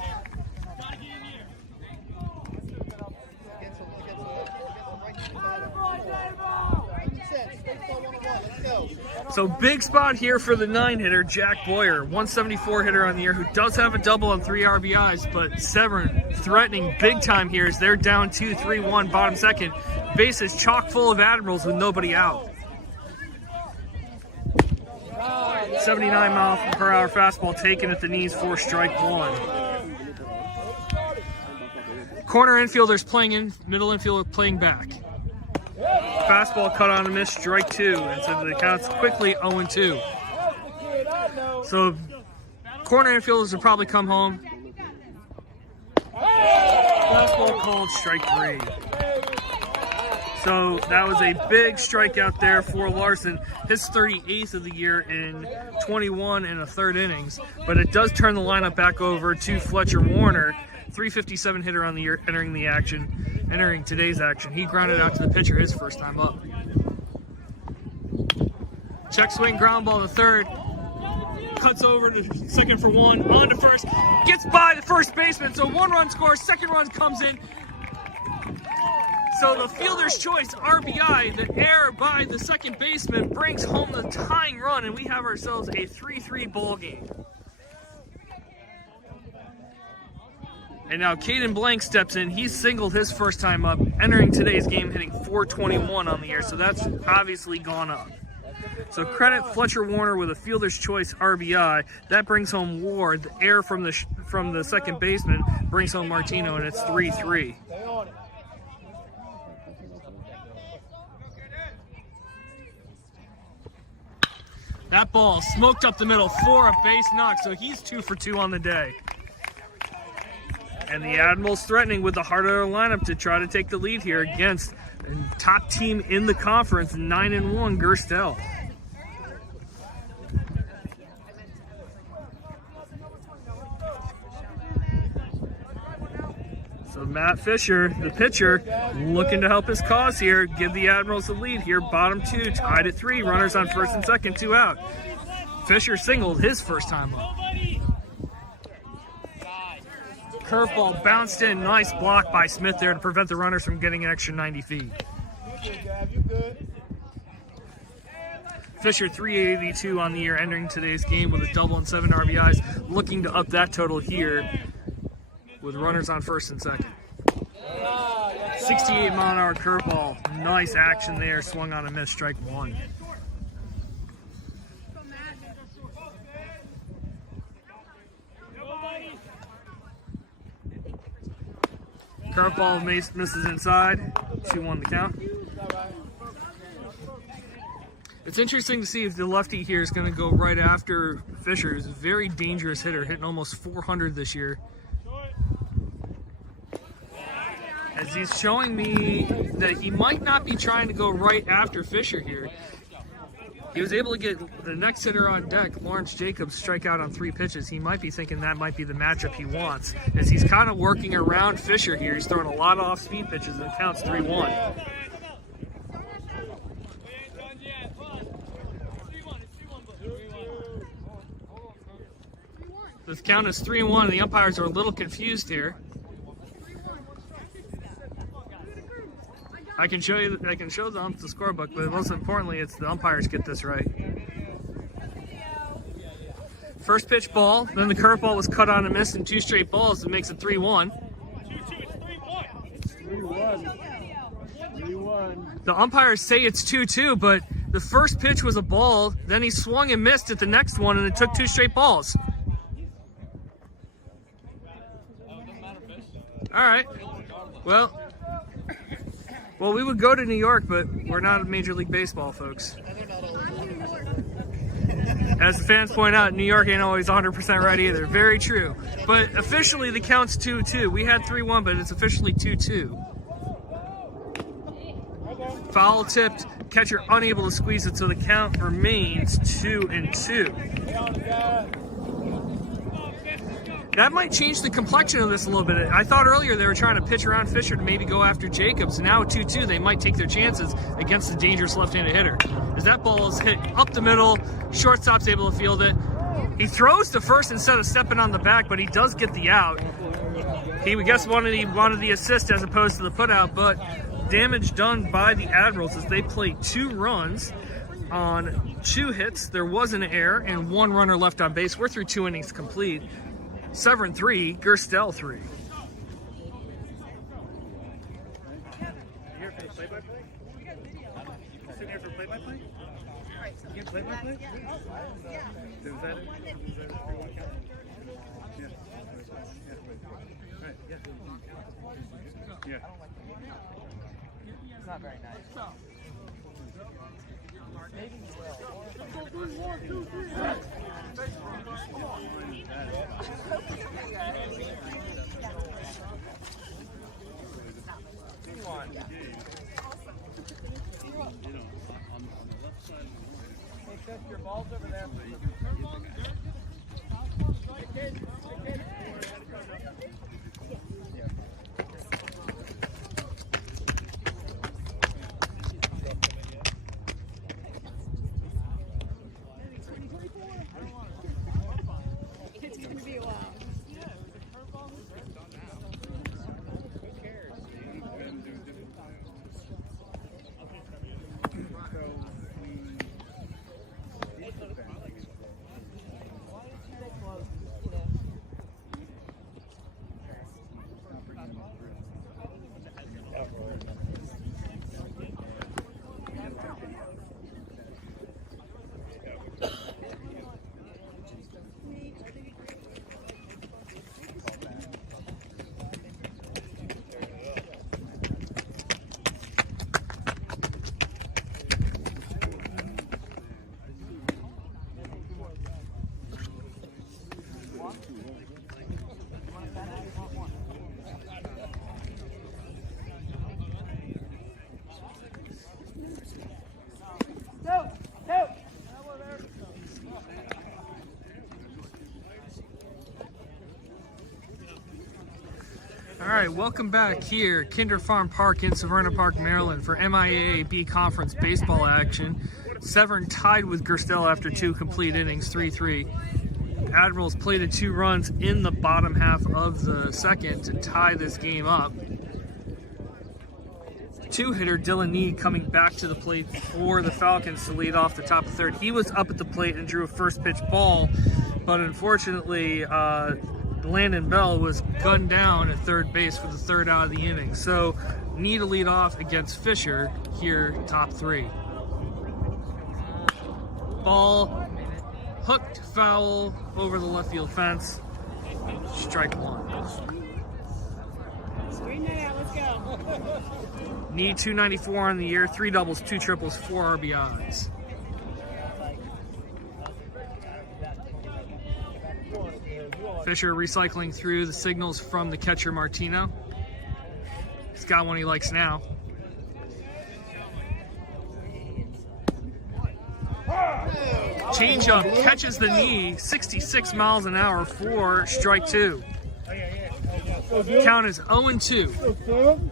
So big spot here for the 9-hitter, Jack Boyer, 174 hitter on the year, who does have a double on 3 RBIs, but Severn threatening big time here as they're down 2-3-1, bottom second. Bases chock full of Admirals with nobody out. 79 mile per hour fastball taken at the knees for strike one. Corner infielders playing in, middle infielder playing back. Fastball cut on a miss, strike two, and so the count's quickly 0-2. So corner infielders will probably come home. Fastball called, strike three. So that was a big strikeout there for Larson, his 38th of the year in 21 and a third innings. But it does turn the lineup back over to Fletcher Warner, 357 hitter on the year, entering today's action. He grounded out to the pitcher his first time up. Check swing, ground ball to third. Cuts over to second for one, on to first. Gets by the first baseman, so 1 run scores, second run comes in. So the fielder's choice RBI, the error by the second baseman, brings home the tying run, and we have ourselves a 3-3 ball game. And now Caden Blank steps in. He's singled his first time up, entering today's game, hitting .421 on the year, so that's obviously gone up. So credit Fletcher Warner with a fielder's choice RBI. That brings home Ward. The error from the second baseman brings home Martino, and it's 3-3. That ball smoked up the middle for a base knock, so he's 2 for 2 on the day. And the Admirals threatening with the heart of their lineup to try to take the lead here against the top team in the conference, 9-1, Gerstell. So Matt Fisher, the pitcher, looking to help his cause here, give the Admirals the lead here. Bottom 2, tied at 3, runners on first and second, 2 out. Fisher singled his first time up. Curveball bounced in, nice block by Smith there to prevent the runners from getting an extra 90 feet. Fisher 382 on the year, entering today's game with a double and 7 RBIs, looking to up that total here with runners on first and second. 68 mile an hour curveball, nice action there, swung on a miss, strike one. Curveball misses inside, 2-1 the count. It's interesting to see if the lefty here is going to go right after Fisher. He's a very dangerous hitter, hitting almost 400 this year. As he's showing me that he might not be trying to go right after Fisher here. He was able to get the next hitter on deck, Lawrence Jacobs, strike out on 3 pitches. He might be thinking that might be the matchup he wants, as he's kind of working around Fisher here. He's throwing a lot of off-speed pitches, and it counts 3-1. The count is 3-1, and the umpires are a little confused here. I can show them the scorebook, but most importantly, it's the umpires get this right. First pitch ball, then the curveball was cut on and missed in 2 straight balls. It makes it 3-1. It's 3-1. The umpires say it's 2-2, but the first pitch was a ball, then he swung and missed at the next one, and it took 2 straight balls. All right. Well, we would go to New York, but we're not a Major League Baseball, folks. As the fans point out, New York ain't always 100% right either. Very true. But officially, the count's 2-2. We had 3-1, but it's officially 2-2. Foul tipped, catcher unable to squeeze it, so the count remains 2-2. That might change the complexion of this a little bit. I thought earlier they were trying to pitch around Fisher to maybe go after Jacobs. Now 2-2, they might take their chances against the dangerous left-handed hitter. As that ball is hit up the middle, shortstop's able to field it. He throws to first instead of stepping on the back, but he does get the out. He, I guess, wanted the assist as opposed to the putout, but damage done by the Admirals as they played 2 runs on 2 hits. There was an error and 1 runner left on base. We're through 2 innings complete. Severn 3, Gerstell 3. Here for the play-by-play? Sitting here for play-by-play? You get play-by-play? Is that it? Yeah. Right, yeah. Yeah. It's not very nice. Maybe he will. Except your ball's over there. It's going to be a while. All right, welcome back here, Kinder Farm Park in Severna Park, Maryland for MIAA Conference baseball action. Severn tied with Gerstell after 2 complete innings, 3-3. Admirals plated 2 runs in the bottom half of the second to tie this game up. 2-hitter Dylan Need coming back to the plate for the Falcons to lead off the top of the 3rd. He was up at the plate and drew a first pitch ball, but unfortunately Landon Bell was gunned down at 3rd base for the 3rd out of the inning. So Need to lead off against Fisher here, top 3. Ball hooked foul over the left field fence. Strike 1. Straighten that out. Let's go. Need 294 on the year, 3 doubles, 2 triples, 4 RBIs. Fisher recycling through the signals from the catcher Martino. He's got one he likes now. Changeup catches the knee, 66 miles an hour for strike 2. Count is 0-2.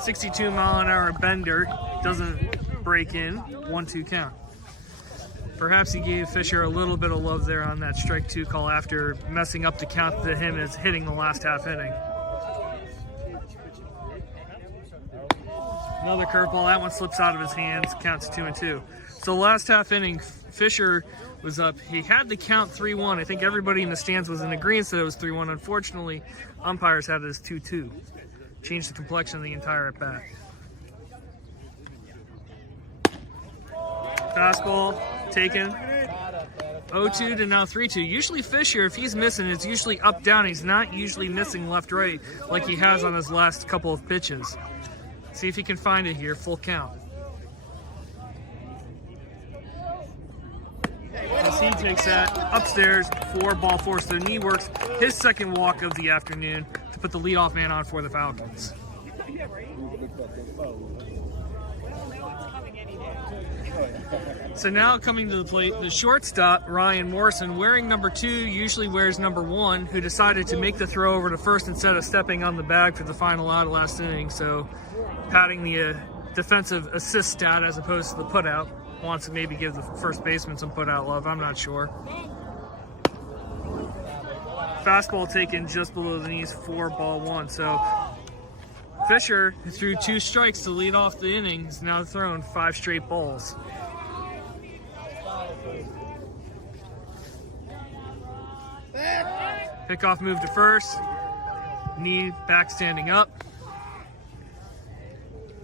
62 mile an hour bender doesn't break in. 1-2 count. Perhaps he gave Fisher a little bit of love there on that strike 2 call after messing up the count to him as hitting the last half inning. Another curveball. That one slips out of his hands. Counts 2-2. So last half inning, Fisher was up. He had the count 3-1. I think everybody in the stands was in agreement that it was 3-1. Unfortunately, umpires had it as 2-2. Changed the complexion of the entire at bat. Fastball taken. 0-2 to now 3-2. Usually Fisher, if he's missing, it's usually up down. He's not usually missing left right like he has on his last couple of pitches. See if he can find it here. Full count. As he takes that upstairs for ball 4. So Knee works his second walk of the afternoon to put the leadoff man on for the Falcons. So now coming to the plate, the shortstop, Ryan Morrison, wearing number 2, usually wears number 1, who decided to make the throw over to first instead of stepping on the bag for the final out of last inning. So padding the defensive assist stat as opposed to the putout. Wants to maybe give the first baseman some putout love, I'm not sure. Fastball taken just below the knees for ball 1. So Fisher, who threw 2 strikes to lead off the inning, has now thrown 5 straight balls. Pickoff move to first. Knee back standing up.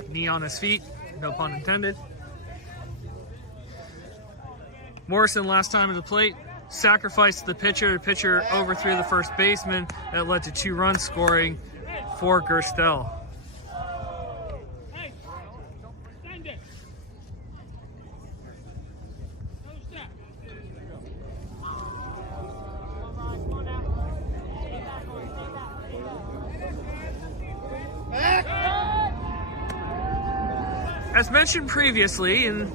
Knee on his feet, no pun intended. Morrison last time at the plate sacrificed the pitcher. The pitcher overthrew the first baseman. That led to 2 runs scoring for Gerstell. As mentioned previously, in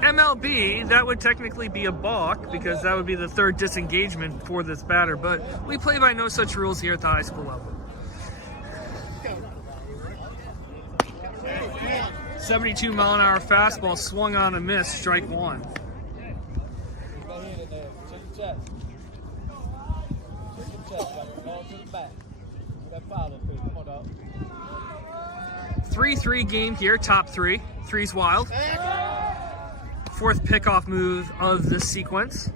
MLB, that would technically be a balk because that would be the 3rd disengagement for this batter, but we play by no such rules here at the high school level. 72-mile-an-hour fastball swung on a miss, strike 1. 3-3 game here, top 3. 3's wild. 4th pickoff move of this sequence.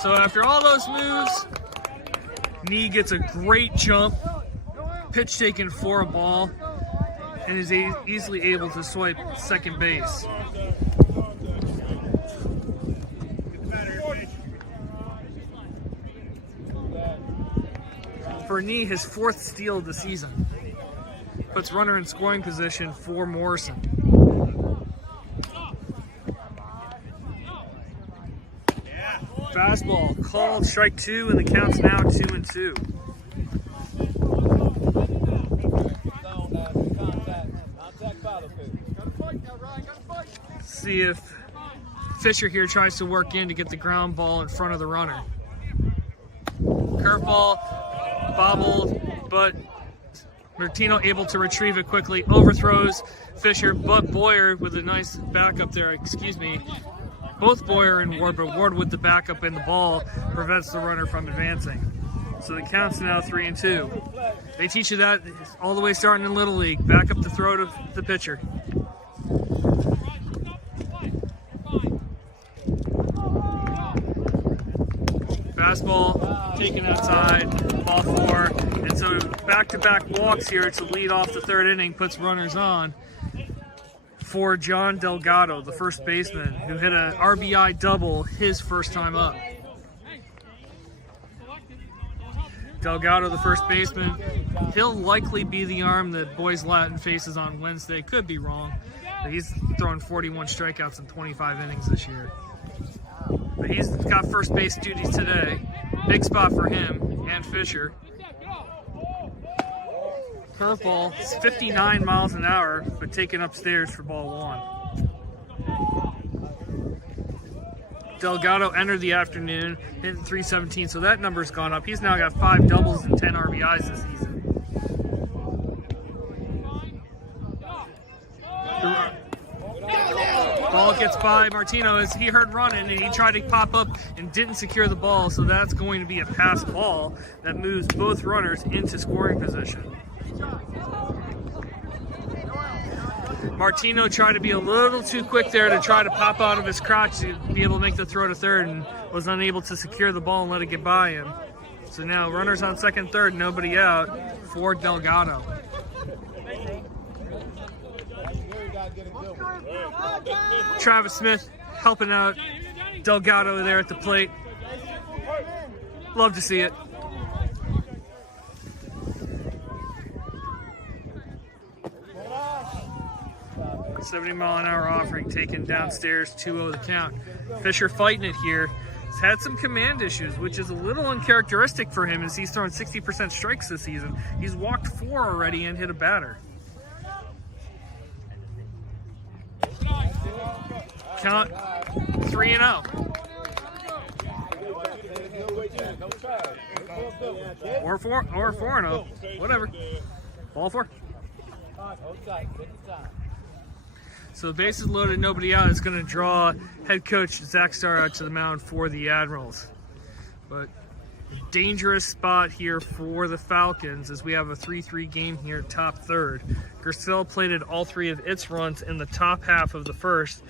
So after all those moves, Knee gets a great jump, pitch taken for a ball, and is easily able to swipe second base. For Knee, his 4th steal of the season. Puts runner in scoring position for Morrison. Fastball called, strike 2, and the count's now 2-2. See if Fisher here tries to work in to get the ground ball in front of the runner. Curveball, bobbled, but Martino able to retrieve it quickly, overthrows Fisher, but Boyer with a nice backup there, both Boyer and Ward, but Ward with the backup in the ball prevents the runner from advancing. So the count's now 3-2. They teach you that all the way starting in Little League. Back up the throw to the pitcher. Fastball taken outside, ball 4. And so back-to-back walks here to lead off the 3rd inning, puts runners on for John Delgado, the first baseman, who hit an RBI double his first time up. Delgado, the first baseman, he'll likely be the arm that Boys Latin faces on Wednesday. Could be wrong, but he's thrown 41 strikeouts in 25 innings this year. But he's got first base duties today. Big spot for him and Fisher. Curveball, 59 miles an hour, but taken upstairs for ball 1. Delgado entered the afternoon, hitting .317, so that number's gone up. He's now got 5 doubles and 10 RBIs this season. Ball gets by Martino as he heard running, and he tried to pop up and didn't secure the ball, so that's going to be a pass ball that moves both runners into scoring position. Martino tried to be a little too quick there to try to pop out of his crotch to be able to make the throw to third, and was unable to secure the ball and let it get by him. So now runners on second, third, nobody out for Delgado. Travis Smith helping out Delgado there at the plate. Love to see it. 70-mile-an-hour offering taken downstairs, 2-0 the count. Fisher fighting it here. He's had some command issues, which is a little uncharacteristic for him as he's thrown 60% strikes this season. He's walked 4 already and hit a batter. Count 3-0. Or 4-0. Whatever. Ball 4. So the bases loaded, nobody out. Is going to draw head coach Zach Starr out to the mound for the Admirals. But dangerous spot here for the Falcons as we have a 3-3 game here, top third. Gerstell plated all 3 of its runs in the top half of the first,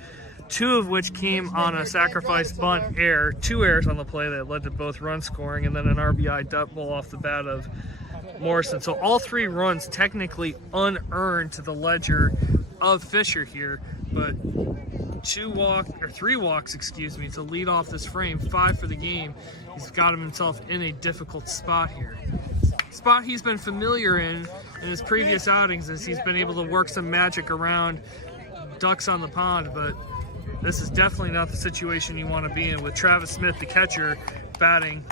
2 of which came on a sacrifice bunt error, 2 errors on the play that led to both run scoring, and then an RBI double off the bat of Morrison. So all 3 runs technically unearned to the ledger of Fisher here, but 3 walks, to lead off this frame, 5 for the game. He's got himself in a difficult spot here. Spot he's been familiar in his previous outings as he's been able to work some magic around ducks on the pond, but this is definitely not the situation you want to be in with Travis Smith, the catcher, batting.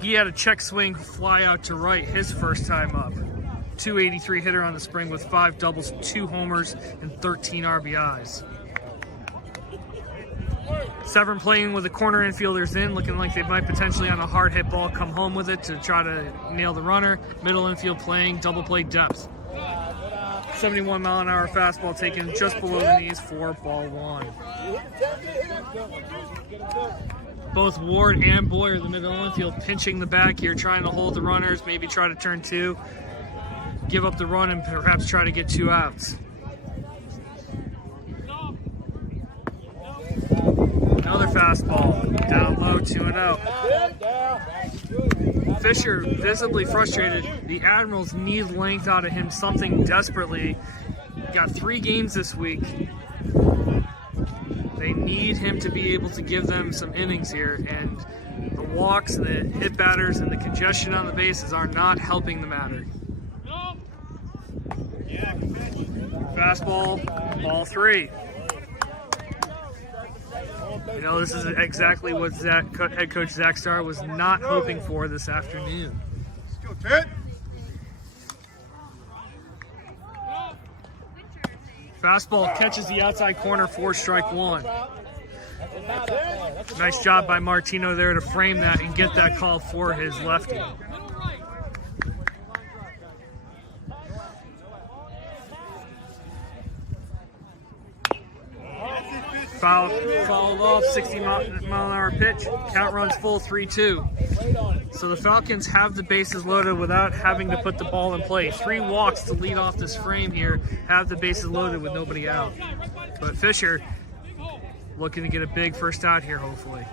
He had a check swing fly out to right his first time up. 283 hitter on the spring with 5 doubles, 2 homers, and 13 RBIs. Severn playing with the corner infielders in, looking like they might potentially on a hard hit ball come home with it to try to nail the runner. Middle infield playing double play depth. 71-mile-an-hour fastball taken just below the knees for ball 1. Both Ward and Boyer, the middle infield, pinching the back here, trying to hold the runners, maybe try to turn 2, give up the run, and perhaps try to get 2 outs. Another fastball, down low, 2-0. Fisher visibly frustrated. The Admirals need length out of him, something desperately. Got 3 games this week. They need him to be able to give them some innings here, and the walks, the hit batters, and the congestion on the bases are not helping the matter. Fastball, ball 3. You know, this is exactly what head coach Zach Starr was not hoping for this afternoon. Fastball catches the outside corner for strike 1. Nice job by Martino there to frame that and get that call for his lefty. Fouled off, 60-mile-an-hour pitch. Count runs full, 3-2. So the Falcons have the bases loaded without having to put the ball in play. 3 walks to lead off this frame here, have the bases loaded with nobody out. But Fisher looking to get a big first out here, hopefully.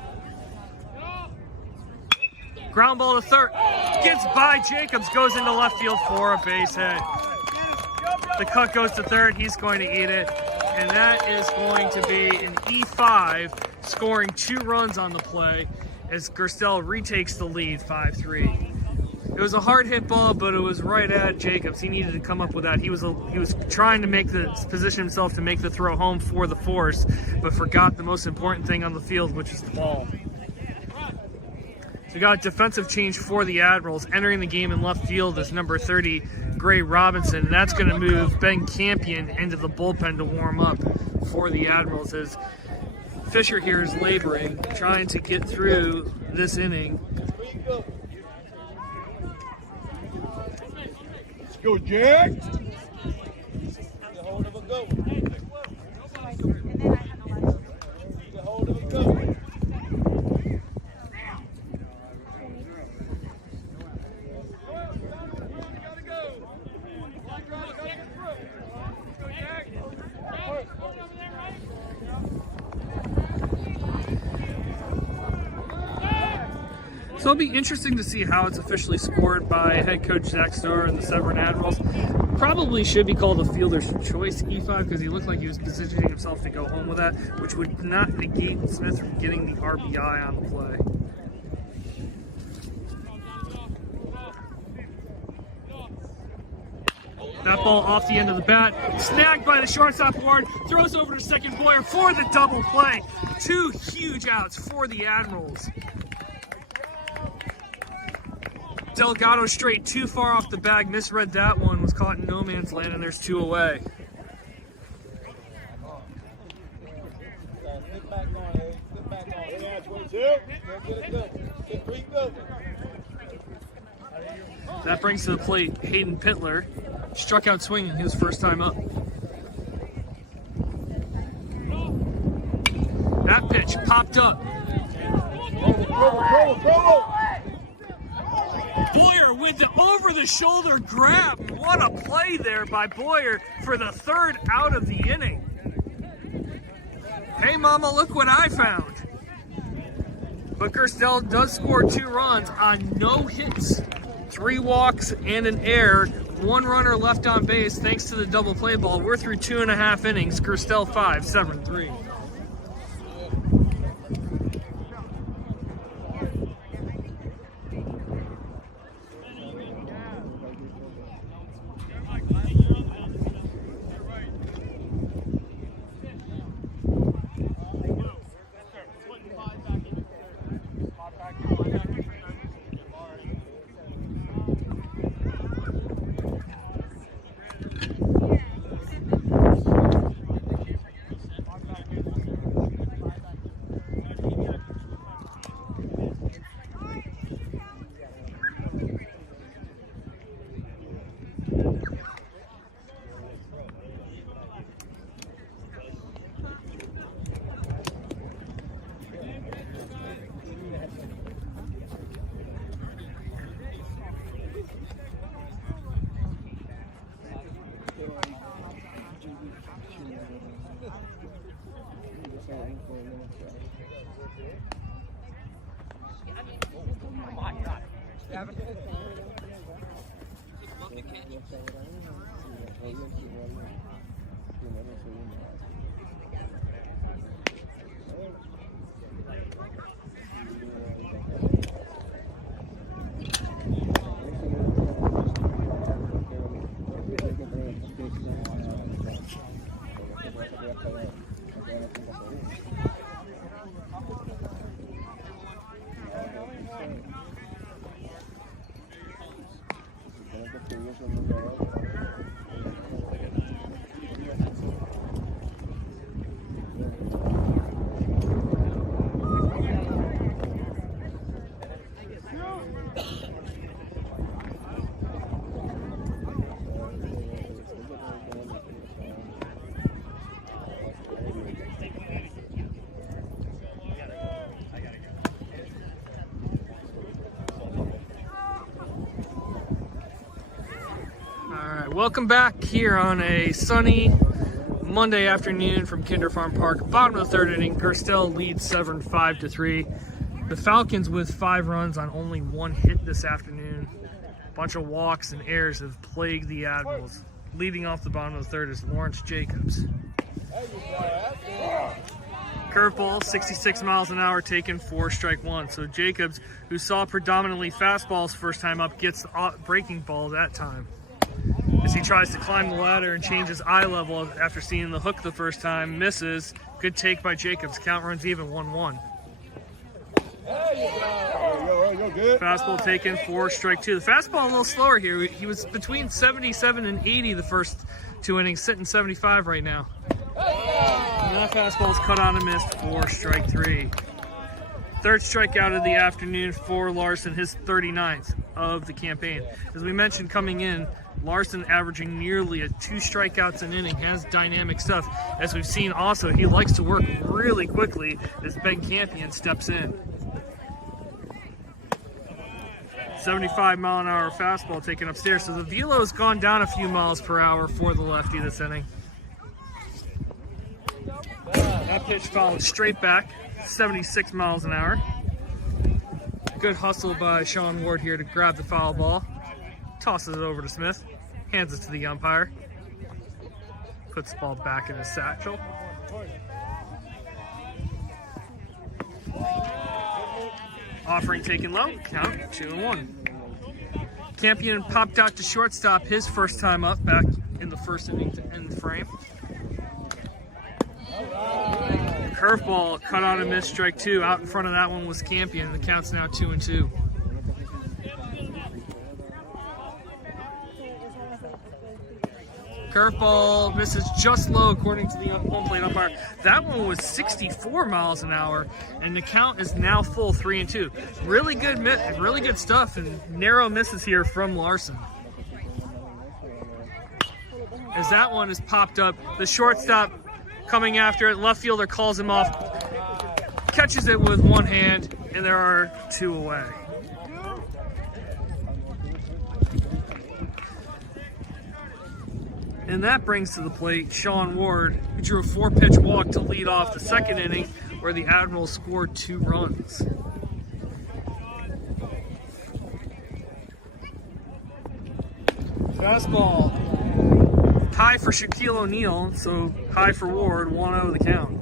Ground ball to third. Gets by Jacobs, goes into left field for a base hit. The cut goes to third. He's going to eat it. And that is going to be an E5, scoring 2 runs on the play as Gerstell retakes the lead, 5-3. It was a hard hit ball, but it was right at Jacobs. He needed to come up with that. He was trying to position himself to make the throw home for the force, but forgot the most important thing on the field, which is the ball. So we got a defensive change for the Admirals. Entering the game in left field is number 30, Gray Robinson, and that's going to move Ben Campion into the bullpen to warm up for the Admirals as Fisher here is laboring, trying to get through this inning. Let's go, Jack! So it'll be interesting to see how it's officially scored by head coach Zach Starr and the Severn Admirals. Probably should be called a fielder's choice E5 because he looked like he was positioning himself to go home with that, which would not negate Smith from getting the RBI on the play. That ball off the end of the bat, snagged by the shortstop Ward, throws over to second Boyer for the double play. 2 huge outs for the Admirals. Delgado straight too far off the bag, misread that one, was caught in no man's land, and there's 2 away. That brings to the plate Hayden Pittler. Struck out swinging his first time up. That pitch popped up. Boyer with the over-the-shoulder grab. What a play there by Boyer for the 3rd out of the inning. Hey, mama, look what I found. But Gerstell does score 2 runs on no hits, 3 walks and an error. 1 runner left on base thanks to the double play ball. We're through 2.5 innings. Gerstell 5, Severn 3. Welcome back here on a sunny Monday afternoon from Kinder Farm Park. Bottom of the 3rd inning, Gerstell leads Severn 5-3. The Falcons with 5 runs on only 1 hit this afternoon. A bunch of walks and errors have plagued the Admirals. Leading off the bottom of the 3rd is Lawrence Jacobs. Curveball, 66 miles an hour taken for strike 1. So Jacobs, who saw predominantly fastballs first time up, gets the breaking ball that time. As he tries to climb the ladder and change his eye level after seeing the hook the first time, misses. Good take by Jacobs. Count runs even, 1-1. Fastball taken for strike 2. The fastball a little slower here. He was between 77 and 80 the first 2 innings, sitting 75 right now. And that fastball is cut on and missed for strike 3. 3rd strikeout of the afternoon for Larson, his 39th of the campaign. As we mentioned coming in, Larson averaging nearly 2 strikeouts an inning, has dynamic stuff. As we've seen also, he likes to work really quickly as Ben Campion steps in. 75-mile-an-hour fastball taken upstairs, so the velo has gone down a few miles per hour for the lefty this inning. That pitch followed straight back, 76 miles an hour. Good hustle by Sean Ward here to grab the foul ball. Tosses it over to Smith, hands it to the umpire. Puts the ball back in his satchel. Offering taken low, count 2-1. Campion popped out to shortstop his first time up back in the first inning to end the frame. Curveball, cut on and miss, strike two. Out in front of that one was Campion. The count's now 2-2. Curveball misses just low according to the home plate umpire. That one was 64 miles an hour, and the count is now full 3-2. Really good stuff, and narrow misses here from Larson. As that one is popped up, the shortstop coming after it, left fielder calls him off, catches it with one hand, and there are two away. And that brings to the plate Sean Ward, who drew a 4-pitch walk to lead off the second inning, where the Admirals scored 2 runs. Fastball. High for Shaquille O'Neal, so high for Ward, 1-0 the count.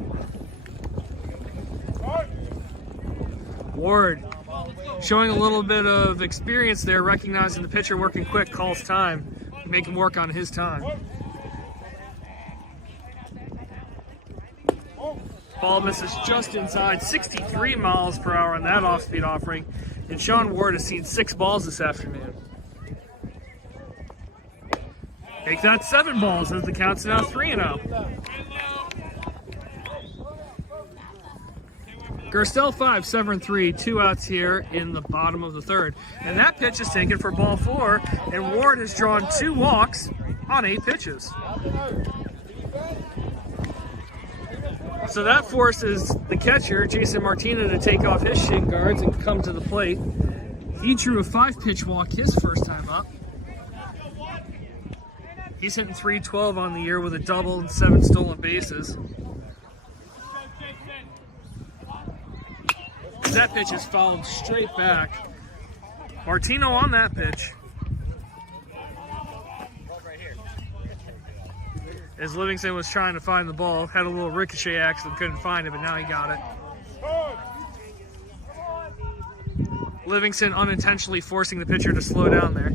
Ward showing a little bit of experience there, recognizing the pitcher working quick, calls time, make him work on his time. Ball misses just inside, 63 miles per hour on that off-speed offering, and Sean Ward has seen 6 balls this afternoon. Make that 7 balls as the count's now 3-0. Gerstell 5, Severn 3, 2 outs here in the bottom of the third. And that pitch is taken for ball 4, and Ward has drawn 2 walks on 8 pitches. So that forces the catcher, Jason Martina, to take off his shin guards and come to the plate. He drew a 5-pitch walk his first time up. He's hitting .312 on the year with a double and 7 stolen bases. That pitch is fouled straight back. Martino on that pitch. As Livingston was trying to find the ball, had a little ricochet accident, couldn't find it, but now he got it. Livingston unintentionally forcing the pitcher to slow down there.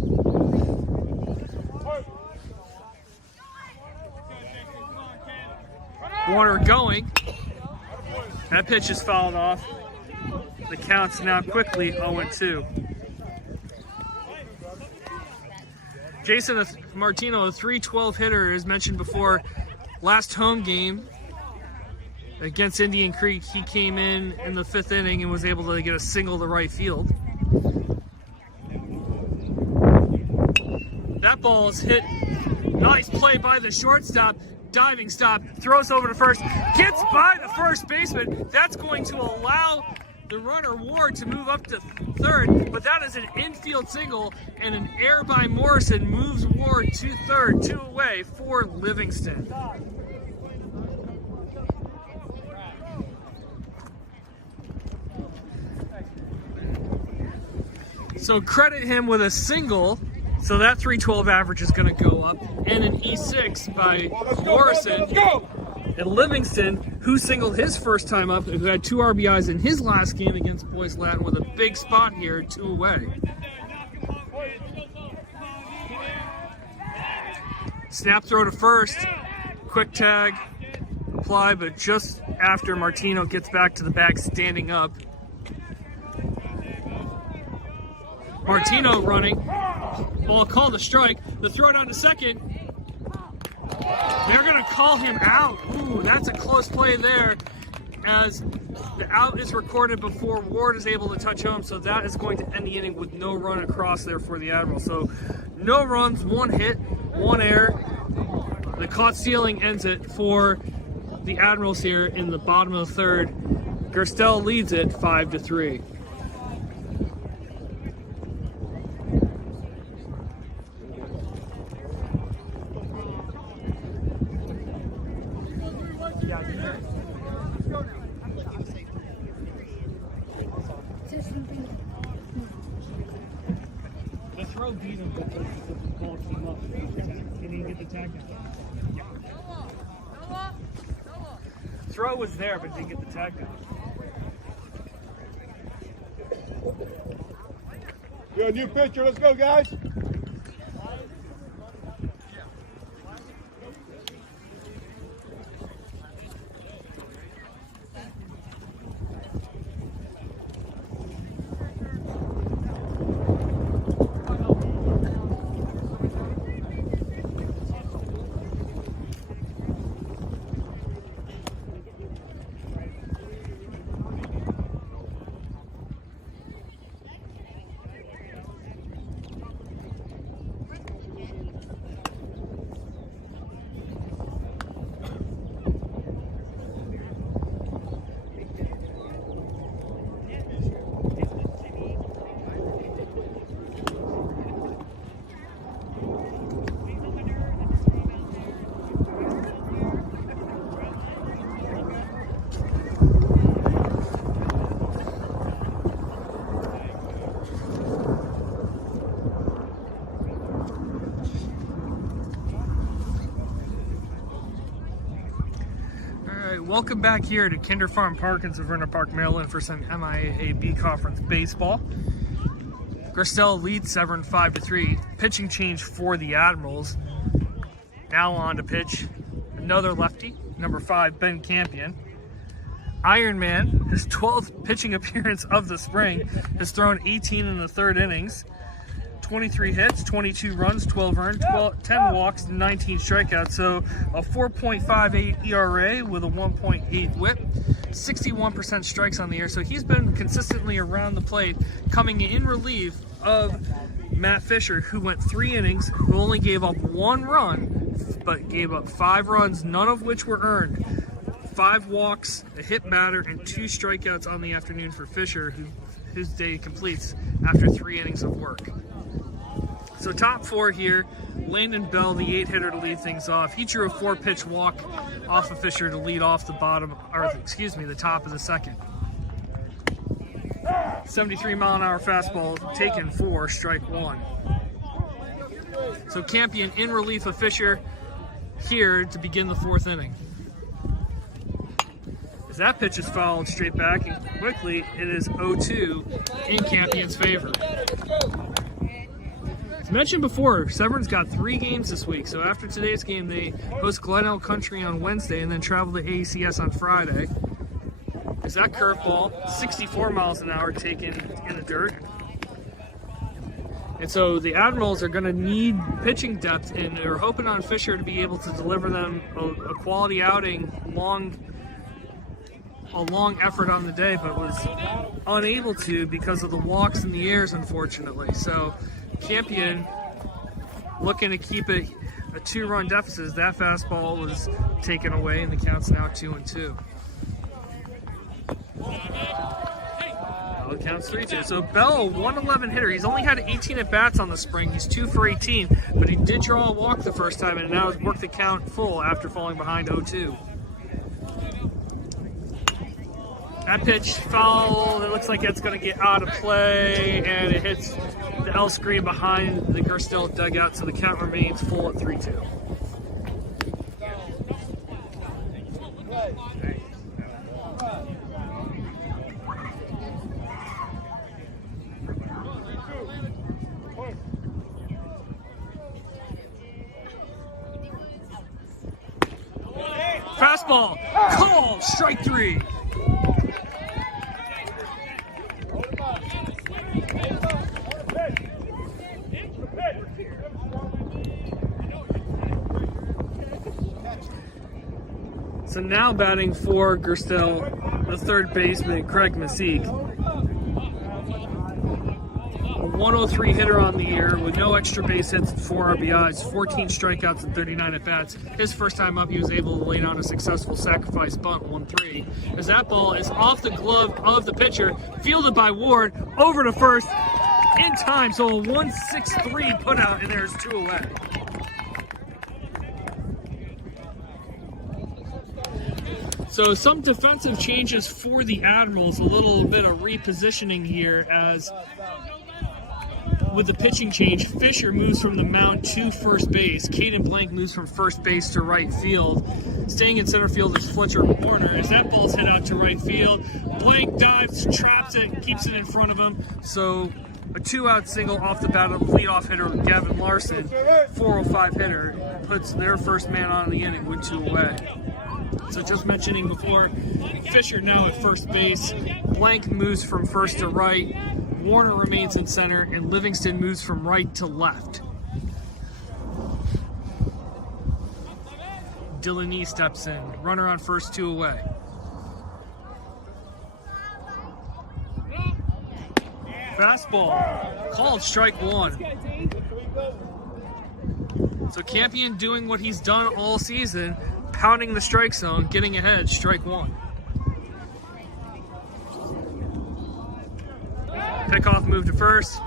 Warner going. That pitch is fouled off. The count's now quickly 0-2. Jason Martino, a .312 hitter, as mentioned before, last home game against Indian Creek, he came in the 5th inning and was able to get a single to right field. That ball is hit. Nice play by the shortstop. Diving stop, throws over to first, gets by the first baseman. That's going to allow the runner Ward to move up to third, but that is an infield single, and an error by Morrison moves Ward to third, 2 away for Livingston. So credit him with a single. So that .312 average is going to go up, and an E6 by Morrison. And Livingston, who singled his first time up, who had 2 RBIs in his last game against Boys Latin, with a big spot here, 2 away. Snap throw to first, quick tag, apply, but just after Martino gets back to the bag standing up. Martino running. Ball called a strike. The throw down to second. They're going to call him out. Ooh, that's a close play there, as the out is recorded before Ward is able to touch home. So that is going to end the inning with no run across there for the Admiral. So no runs, 1 hit, 1 error. The caught stealing ends it for the Admirals here in the bottom of the third. Gerstell leads it 5-3. The throw beat him because the ball came up. He didn't get the tag down. Yeah. Throw was there, but didn't get the tag down. You're a new pitcher. Let's go, guys. welcome back here to Kinder Farm Park in Severn Park, Maryland for some MIAA Conference baseball. Gerstell leads Severn 5-3. Pitching change for the Admirals. Now on to pitch another lefty, number 5, Ben Campion. Ironman, his 12th pitching appearance of the spring, has thrown 18 in the third innings. 23 hits, 22 runs, 12 earned, 10 walks, 19 strikeouts. So a 4.58 ERA with a 1.8 whip, 61% strikes on the year. So he's been consistently around the plate, coming in relief of Matt Fisher, who went 3 innings, who only gave up 1 run, but gave up 5 runs, none of which were earned. 5 walks, a hit batter, and 2 strikeouts on the afternoon for Fisher, whose day completes after 3 innings of work. So top 4 here, Landon Bell, the 8-hitter to lead things off. He drew a 4-pitch walk off of Fisher to lead off the the top of the second. 73-mile-an-hour fastball taken for strike 1. So Campion in relief of Fisher here to begin the 4th inning. As that pitch is fouled straight back, and quickly it is 0-2 in Campion's favor. As mentioned before, Severn's got 3 games this week, so after today's game they host Glenelg Country on Wednesday and then travel to ACS on Friday. Is that curveball, 64 miles an hour taken in the dirt. And so the Admirals are going to need pitching depth, and they're hoping on Fisher to be able to deliver them a quality outing, a long effort on the day, but was unable to because of the walks and the errors, unfortunately. So Campion looking to keep it a 2-run deficit as that fastball was taken away, and the count's now 2-2. Now the count's 3-2. So Bell, 111 hitter. He's only had 18 at bats on the spring. He's 2 for 18, but he did draw a walk the first time, and now has worked the count full after falling behind 0-2. That pitch foul, it looks like it's going to get out of play, and it hits the L screen behind the Gerstell dugout, so the count remains full at 3-2. Fastball, called, strike 3. So now batting for Gerstell, the third baseman, Craig Masique. A 103 hitter on the year with no extra base hits and 4 RBIs, 14 strikeouts and 39 at-bats. His first time up, he was able to lay down a successful sacrifice bunt, 1-3. As that ball is off the glove of the pitcher, fielded by Ward, over to first, in time. So a 1-6-3 put out, and there's 2 away. So some defensive changes for the Admirals, a little bit of repositioning here as with the pitching change, Fisher moves from the mound to first base. Caden Blank moves from first base to right field. Staying in center field is Fletcher Warner. As that ball's hit out to right field, Blank dives, traps it, keeps it in front of him. So a 2-out single off the bat of leadoff hitter Gavin Larson, 405 hitter, puts their first man on the inning with 2 away. So just mentioning before, Fisher now at first base, Blank moves from first to right, Warner remains in center, and Livingston moves from right to left. Delaney steps in, runner on first, 2 away. Fastball, called, strike 1. So Campion doing what he's done all season, pounding the strike zone, getting ahead, strike 1. Pickoff move to first.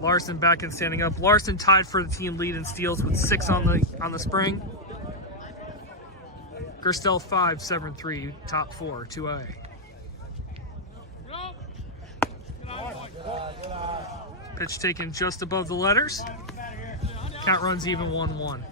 Larson back and standing up. Larson tied for the team lead in steals with 6 on the spring. Gerstell 5, Severn 3, top 4, 2A. Pitch taken just above the letters. Count runs even 1-1.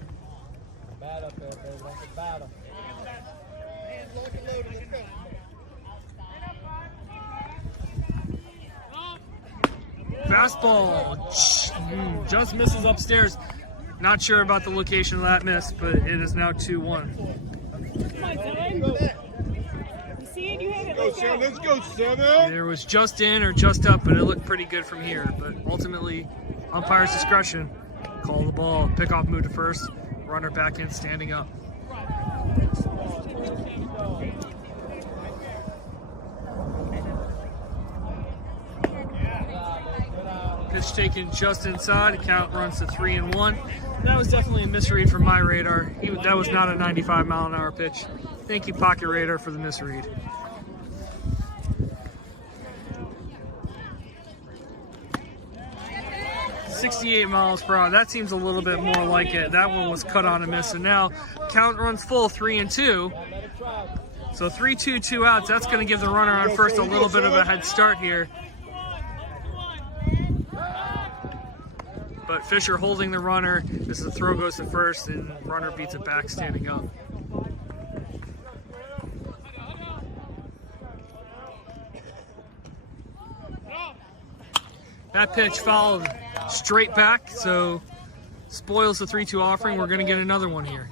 Fastball just misses upstairs. Not sure about the location of that miss, but it is now 2-1. Come on, Severn. You see it? You have it. Let's go. Let's go, Severn. There was just in or just up, but it looked pretty good from here. But ultimately, umpire's discretion. Call the ball, pick off, move to first, runner back in, standing up. Pitch taken just inside. Count runs to 3-1. That was definitely a misread from my radar. That was not a 95-mile-an-hour pitch. Thank you, Pocket Radar, for the misread. .68 miles per hour. That seems a little bit more like it. That one was cut on a miss, and now count runs full, 3-2. So 3-2, 2 outs. That's going to give the runner on first a little bit of a head start here. But Fisher holding the runner. This is a throw, goes to first, and runner beats it back, standing up. That pitch followed straight back, so spoils the 3-2 offering. We're going to get another one here.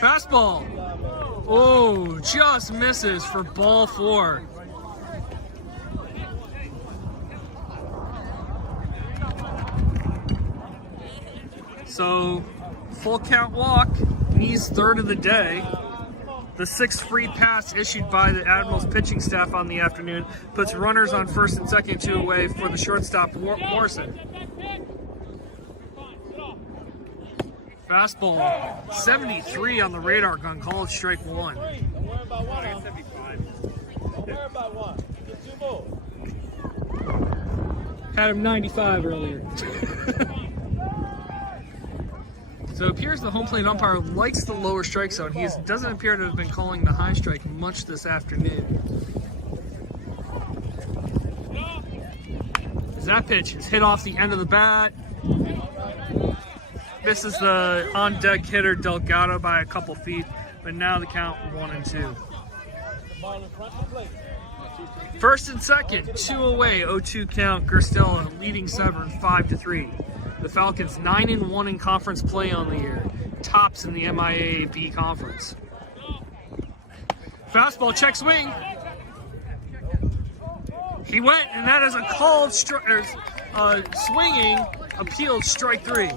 Fastball. Oh, just misses for ball 4. So, full count walk, Knee's third of the day. The 6th free pass issued by the Admirals pitching staff on the afternoon puts runners on first and second, 2 away for the shortstop, Morrison. Fastball, 73 on the radar gun, called strike 1. Don't worry about one. Don't worry about one. Get 2 more. Had him 95 earlier. So it appears the home plate umpire likes the lower strike zone. He doesn't appear to have been calling the high strike much this afternoon. As that pitch is hit off the end of the bat. This is the on-deck hitter Delgado by a couple feet, but now the count 1-2. First and second, 2 away, 0-2 count. Gerstell leading Severn 5-3. The Falcons 9-1 in conference play on the year, tops in the MIAB conference. Fastball, check swing. He went, and that is a called swinging, appealed strike 3.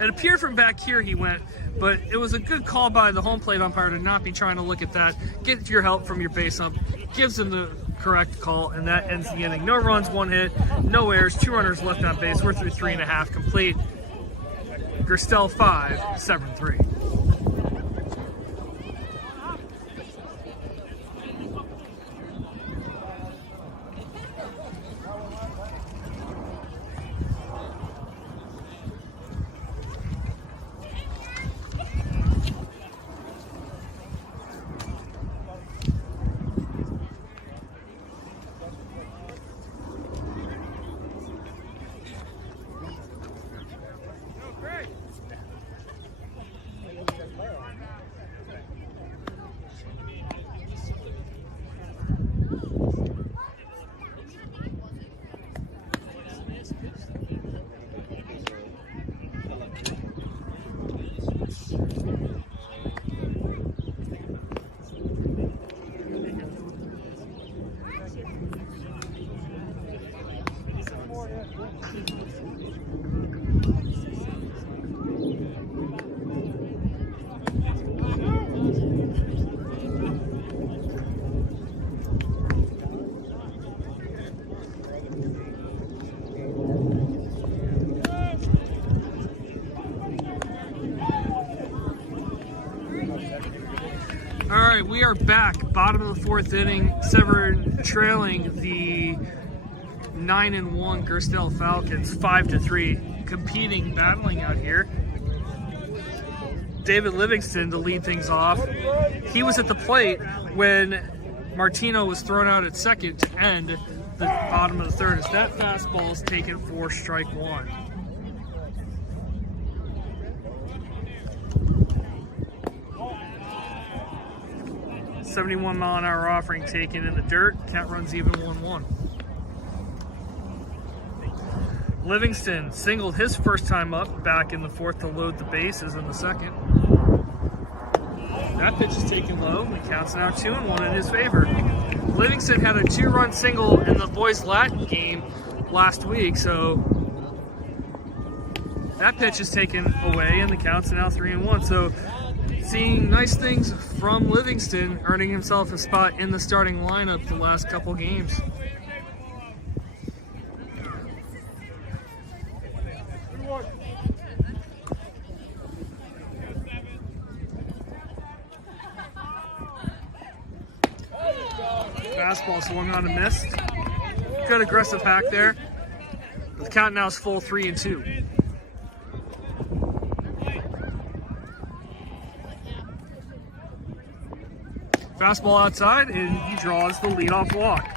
It appeared from back here he went, but it was a good call by the home plate umpire to not be trying to look at that. Get your help from your base ump, gives him the correct call, and that ends the inning. No runs, 1 hit, no errors, 2 runners left on base. We're through 3.5 complete. Gerstell 5, Severn 3. All right, we are back. Bottom of the 4th inning. Severn trailing the 9-1 Gerstell Falcons 5-3. Competing, battling out here. David Livingston to lead things off. He was at the plate when Martino was thrown out at second to end the bottom of the third, as that fastball is taken for strike one. .71-mile-an-hour offering taken in the dirt. Count runs even 1-1. Livingston singled his first time up back in the fourth to load the bases in the second. That pitch is taken low. The count's now 2-1 in his favor. Livingston had a 2-run single in the boys Latin game last week, so that pitch is taken away and the count's now 3-1. So seeing nice things from Livingston, earning himself a spot in the starting lineup the last couple games. Fastball swung on and missed. Good aggressive hack there. The count now is full 3-2. Fastball outside, and he draws the leadoff walk.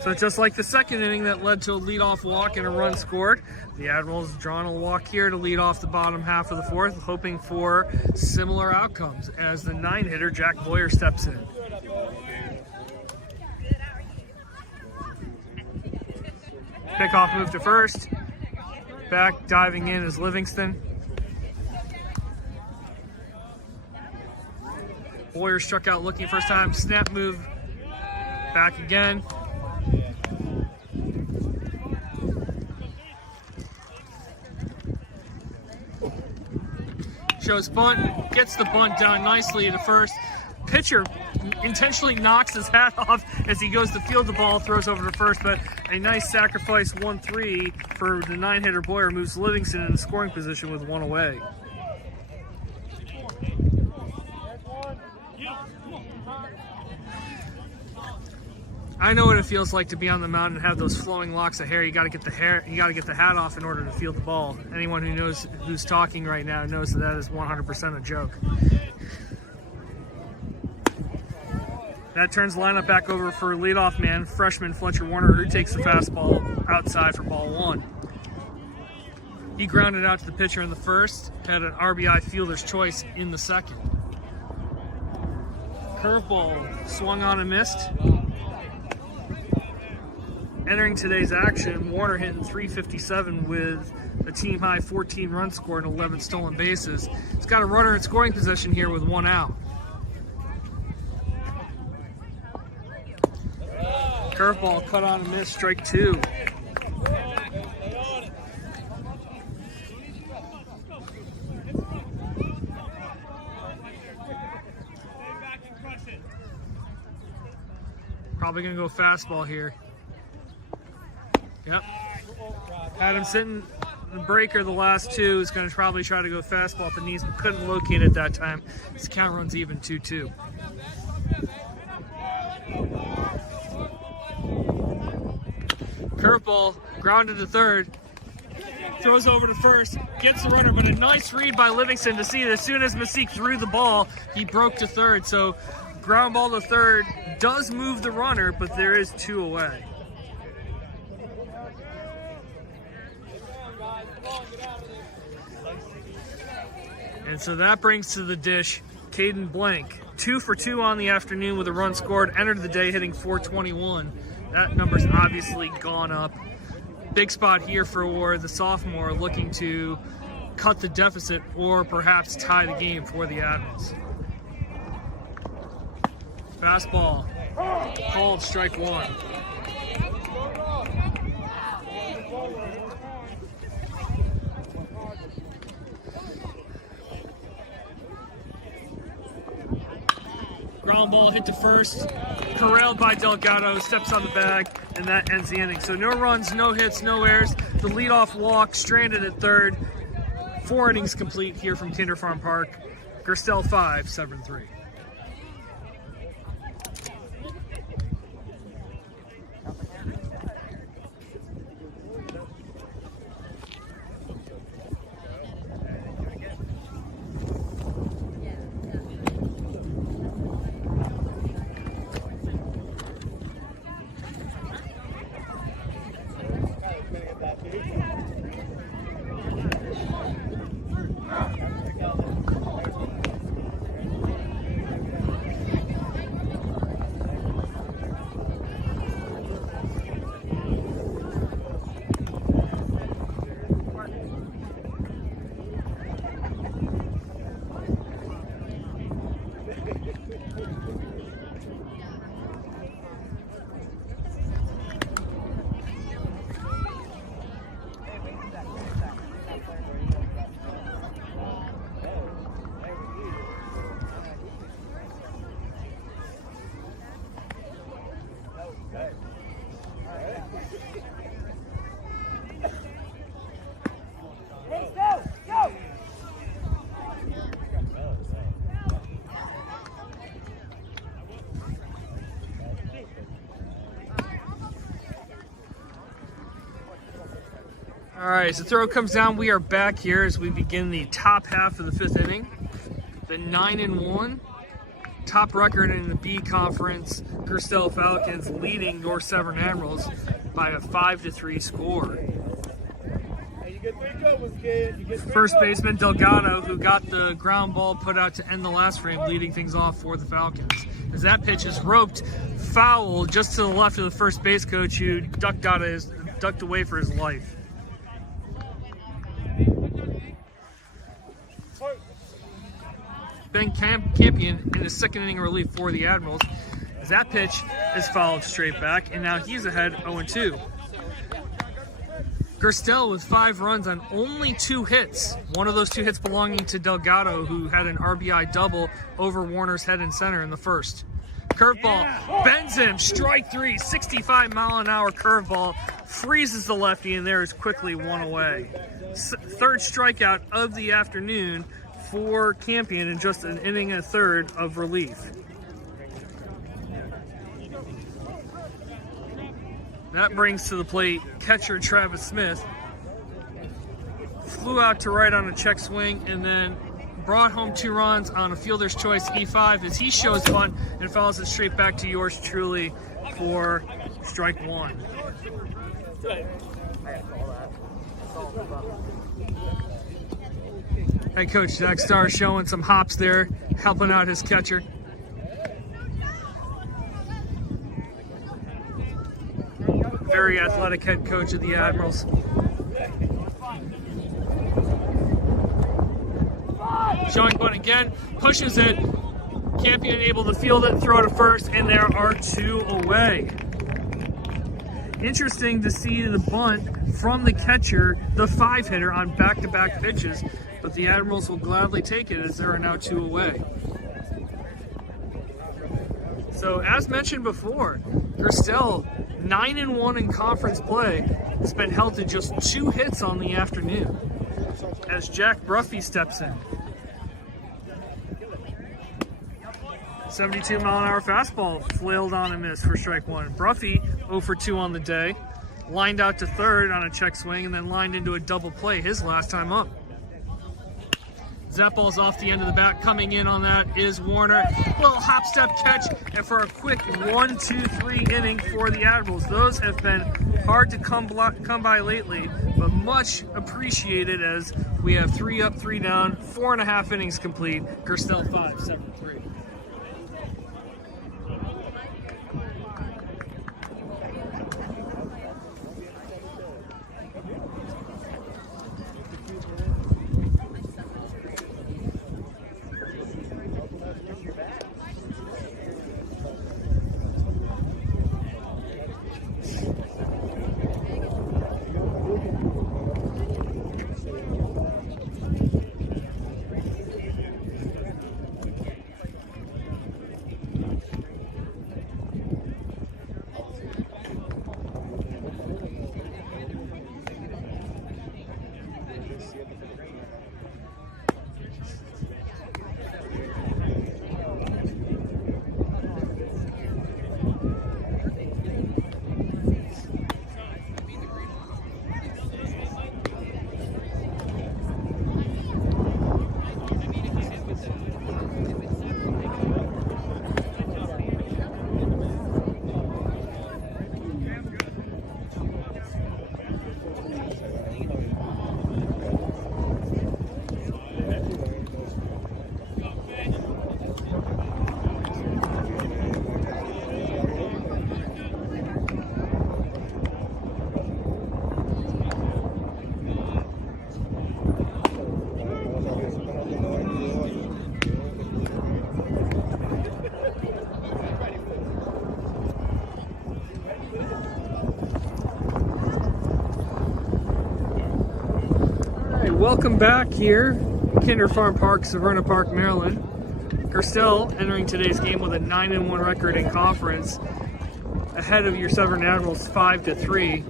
So just like the second inning that led to a leadoff walk and a run scored, the Admirals drawn a walk here to lead off the bottom half of the fourth, hoping for similar outcomes as the 9-hitter Jack Boyer steps in. Pickoff move to first. Back diving in is Livingston. Boyer struck out looking first time. Snap move. Back again. Shows bunt, gets the bunt down nicely to first. Pitcher intentionally knocks his hat off as he goes to field the ball, throws over to first, but a nice sacrifice 1-3 for the 9-hitter Boyer moves Livingston in scoring position with one away. I know what it feels like to be on the mound and have those flowing locks of hair. You got to get the hat off in order to field the ball. Anyone who knows who's talking right now knows that is 100% a joke. That turns the lineup back over for leadoff man, freshman Fletcher Warner, who takes the fastball outside for ball one. He grounded out to the pitcher in the first, had an RBI fielder's choice in the second. Curveball swung on and missed. Entering today's action, Warner hitting .357 with a team-high 14 run score and 11 stolen bases. He's got a runner in scoring position here with one out. Curveball cut on and missed, strike two. Probably gonna go fastball here. Yep. Had him sitting the breaker the last two. Is going to probably try to go fastball at the knees, but couldn't locate it that time. His count runs even 2-2. Curveball grounded to third. Throws over to first. Gets the runner, but a nice read by Livingston to see that as soon as Masik threw the ball, he broke to third. So ground ball to third does move the runner, but there is two away. And so that brings to the dish Caden Blank. 2 for 2 on the afternoon with a run scored. Entered the day hitting .421. That number's obviously gone up. Big spot here for the sophomore, looking to cut the deficit or perhaps tie the game for the Admirals. Fastball called, strike one. Ground ball hit to first, corralled by Delgado, steps on the bag, and that ends the inning. So no runs, no hits, no errors. The leadoff walk, stranded at third. 4 innings complete here from Kinder Farm Park. Gerstell 5, Severn 3. All right, as the throw comes down, we are back here as we begin the top half of the 5th inning. The 9-1 top record in the B Conference, Gerstell Falcons leading your Severn Admirals by a 5-3 score. First baseman Delgado, who got the ground ball put out to end the last frame, leading things off for the Falcons. As that pitch is roped foul just to the left of the first base coach, who ducked away for his life. Ben Campion in his 2nd inning relief for the Admirals, as that pitch is fouled straight back, and now he's ahead 0-2. Gerstell with 5 runs on only 2 hits. One of those 2 hits belonging to Delgado, who had an RBI double over Warner's head and center in the first. Curveball bends him, strike 3, 65-mile-an-hour curveball, freezes the lefty, and there is quickly 1 away. 3rd strikeout of the afternoon for Campion in just an inning and a third of relief. That brings to the plate catcher Travis Smith. Flew out to right on a check swing and then brought home 2 runs on a fielder's choice E5 as he shows bunt and fouls it straight back to yours truly for strike 1. Hey, Coach Zach Starr showing some hops there, helping out his catcher. Very athletic head coach of the Admirals. Showing bunt again, pushes it. Campion able to field it and throw to first, and there are 2 away. Interesting to see the bunt from the catcher, the 5-hitter, on back-to-back pitches, but the Admirals will gladly take it as there are now 2 away. So, as mentioned before, Gerstell 9-1 in conference play has been held to just 2 hits on the afternoon as Jack Bruffy steps in. 72-mile-an-hour fastball flailed on and missed for strike 1. Bruffy 0 for 2 on the day, lined out to third on a check swing and then lined into a double play his last time up. That ball's off the end of the bat. Coming in on that is Warner. Little hop step catch, and for a quick 1-2-3 inning for the Admirals. Those have been hard to come by lately, but much appreciated as we have 3 up, 3 down, 4.5 innings complete. Gerstell 5, Severn 3. Welcome back here, Kinder Farm Park, Severna Park, Maryland. Gerstell entering today's game with a 9-1 record in conference, ahead of your Severn Admirals 5-3.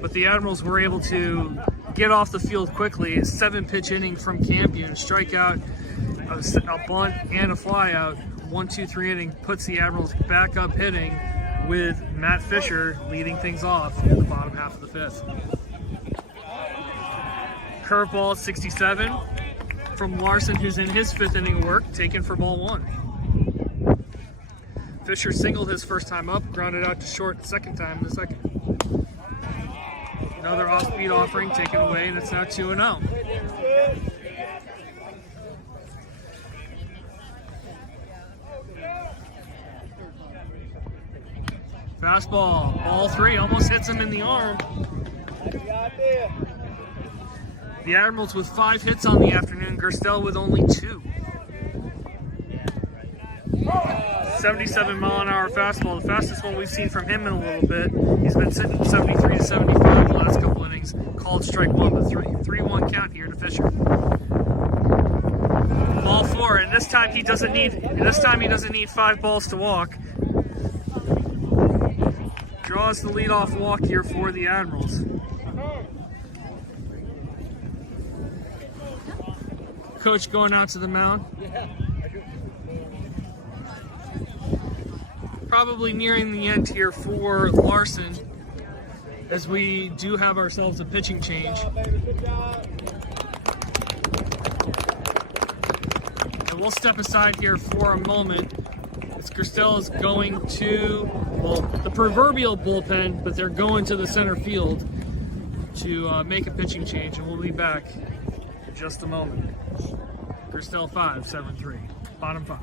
But the Admirals were able to get off the field quickly. A 7-pitch inning from Campion, a strikeout, a bunt, and a flyout. 1-2-3 inning puts the Admirals back up hitting with Matt Fisher leading things off in the bottom half of the 5th. Curveball 67 from Larson, who's in his 5th inning of work, taken for ball 1. Fisher singled his first time up, grounded out to short the second time in the second. Another off-speed offering taken away, and it's now 2-0. Fastball, ball 3, almost hits him in the arm. The Admirals with 5 hits on the afternoon, Gerstell with only 2. 77-mile-an-hour fastball, the fastest one we've seen from him in a little bit. He's been sitting 73 to 75 the last couple innings. Called strike 1, but 3-1 count here to Fisher. Ball 4, and this time he doesn't need 5 balls to walk. Draws the leadoff walk here for the Admirals. Coach going out to the mound. Probably nearing the end here for Larson, as we do have ourselves a pitching change. And we'll step aside here for a moment. Gerstell is going to, well, the proverbial bullpen, but they're going to the center field to make a pitching change, and we'll be back in just a moment. Gerstell 5, Severn 3, bottom 5.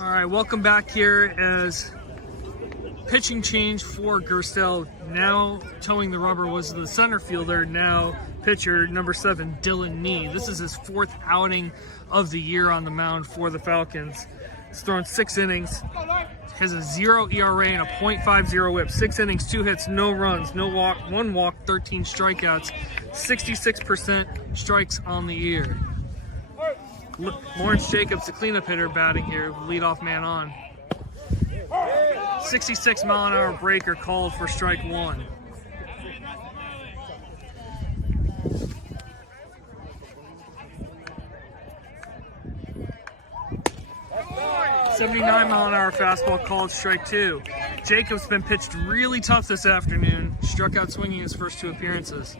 All right, welcome back here as pitching change for Gerstell. Now towing the rubber was the center fielder, now pitcher number 7, Dylan Nee. This is his 4th outing of the year on the mound for the Falcons. He's thrown 6 innings, has a 0 ERA and a .50 whip. 6 innings, 2 hits, no runs, no walk, 1 walk, 13 strikeouts, 66% strikes on the year. Lawrence Jacobs, the cleanup hitter, batting here, leadoff man on. 66-mile-an-hour breaker called for strike 1. .79-mile-an-hour fastball called strike 2. Jacobs been pitched really tough this afternoon. Struck out swinging his first 2 appearances.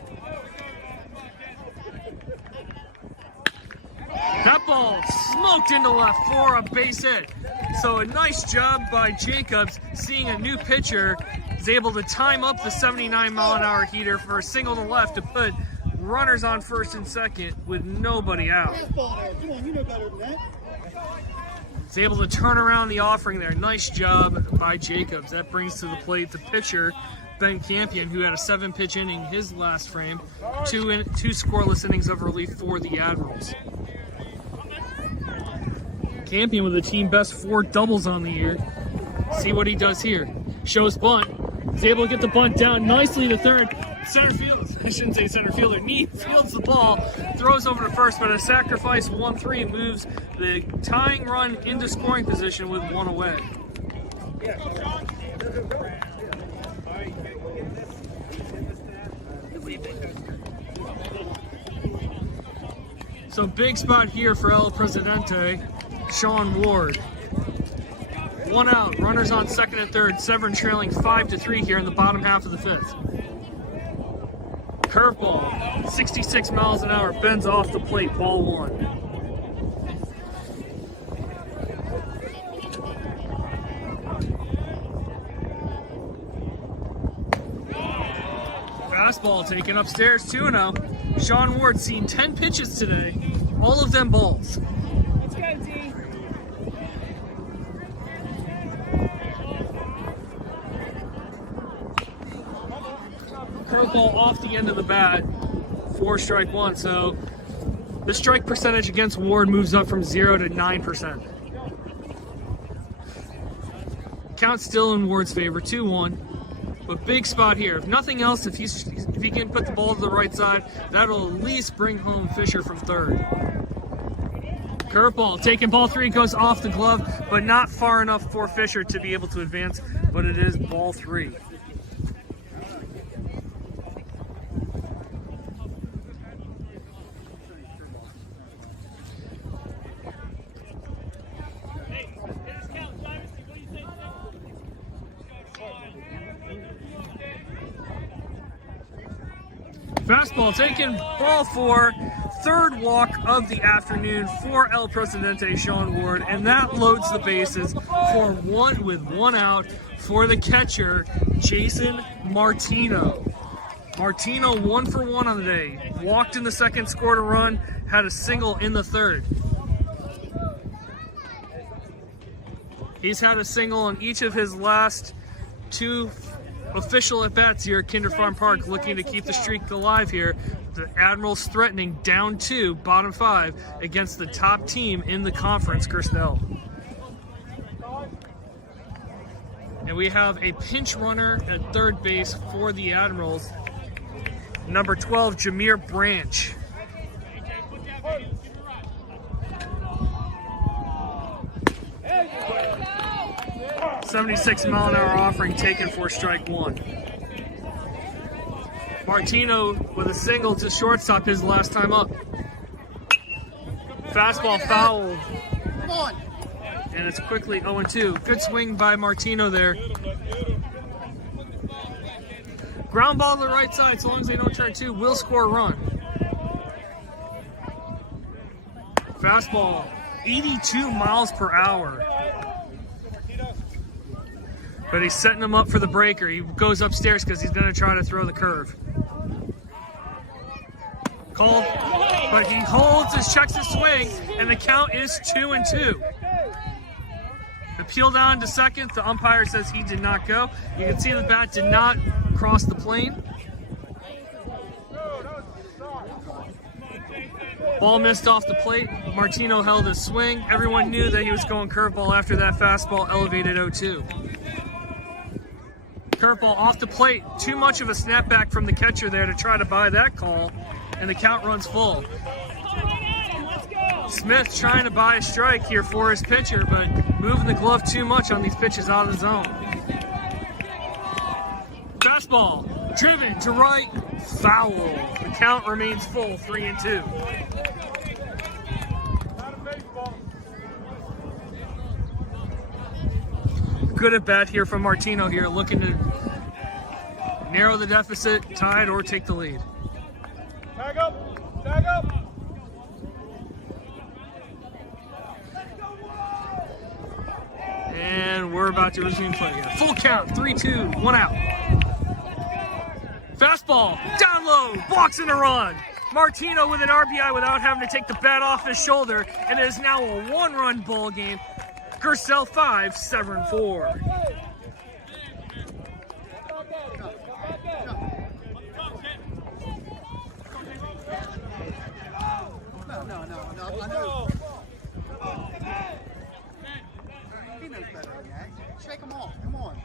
That ball smoked into left for a base hit. So a nice job by Jacobs, seeing a new pitcher, is able to time up the 79-mile-an-hour heater for a single to left to put runners on first and second with nobody out. He's able to turn around the offering there. Nice job by Jacobs. That brings to the plate the pitcher, Ben Campion, who had a 7-pitch inning his last frame. 2 scoreless innings of relief for the Admirals. Campion with a team best 4 doubles on the year. See what he does here. Shows bunt. He's able to get the bunt down nicely to third. Center field, I shouldn't say center fielder. Nee fields the ball, throws over to first, but a sacrifice 1-3 moves the tying run into scoring position with 1 away. So big spot here for El Presidente. Sean Ward, 1 out. Runners on second and third. Severn trailing 5-3 here in the bottom half of the fifth. Curveball, 66 miles an hour, bends off the plate, ball 1. Fastball taken upstairs, 2-0. Sean Ward seen 10 pitches today, all of them balls. Let's go, D. Curveball off the end of the bat, 4 strike 1. So the strike percentage against Ward moves up from 0 to 9%. Count still in Ward's favor, 2-1. But big spot here. If nothing else, if he can put the ball to the right side, that'll at least bring home Fisher from third. Curveball, taking ball 3, goes off the glove, but not far enough for Fisher to be able to advance, but it is ball 3. Fastball taken, ball 4, third walk of the afternoon for El Presidente, Sean Ward, and that loads the bases for 1 out for the catcher, Jason Martino. Martino 1 for 1 on the day. Walked in the second, scored a run, had a single in the third. He's had a single in each of his last 2 official at-bats here at Kinder Farm Park, looking to keep the streak alive here. The Admirals threatening down 2, bottom 5, against the top team in the conference, Gerstell. And we have a pinch runner at third base for the Admirals, number 12, Jameer Branch. $76-mile-an-hour offering taken for strike 1. Martino with a single to shortstop his last time up. Fastball fouled. And it's quickly 0-2. Good swing by Martino there. Ground ball to the right side, so long as they don't turn 2, will score a run. Fastball, 82 miles per hour. But he's setting him up for the breaker. He goes upstairs because he's going to try to throw the curve. Called, but he holds, checks his swing, and the count is 2-2. Appeal down to second. The umpire says he did not go. You can see the bat did not cross the plane. Ball missed off the plate. Martino held his swing. Everyone knew that he was going curveball after that fastball elevated 0-2. Curveball off the plate. Too much of a snapback from the catcher there to try to buy that call, and the count runs full. Smith trying to buy a strike here for his pitcher, but moving the glove too much on these pitches out of the zone. Fastball, driven to right, foul. The count remains full, 3-2. Good at bat here from Martino here, looking to narrow the deficit, tie it, or take the lead. Tag up! Tag up! And we're about to resume play here. Full count, 3-2, 1 out. Fastball, down low, walks in a run. Martino with an RBI without having to take the bat off his shoulder, and it is now a 1-run ball game. Gerstell 5, Severn 4. No. He knows better than that. Shake him off. Come on.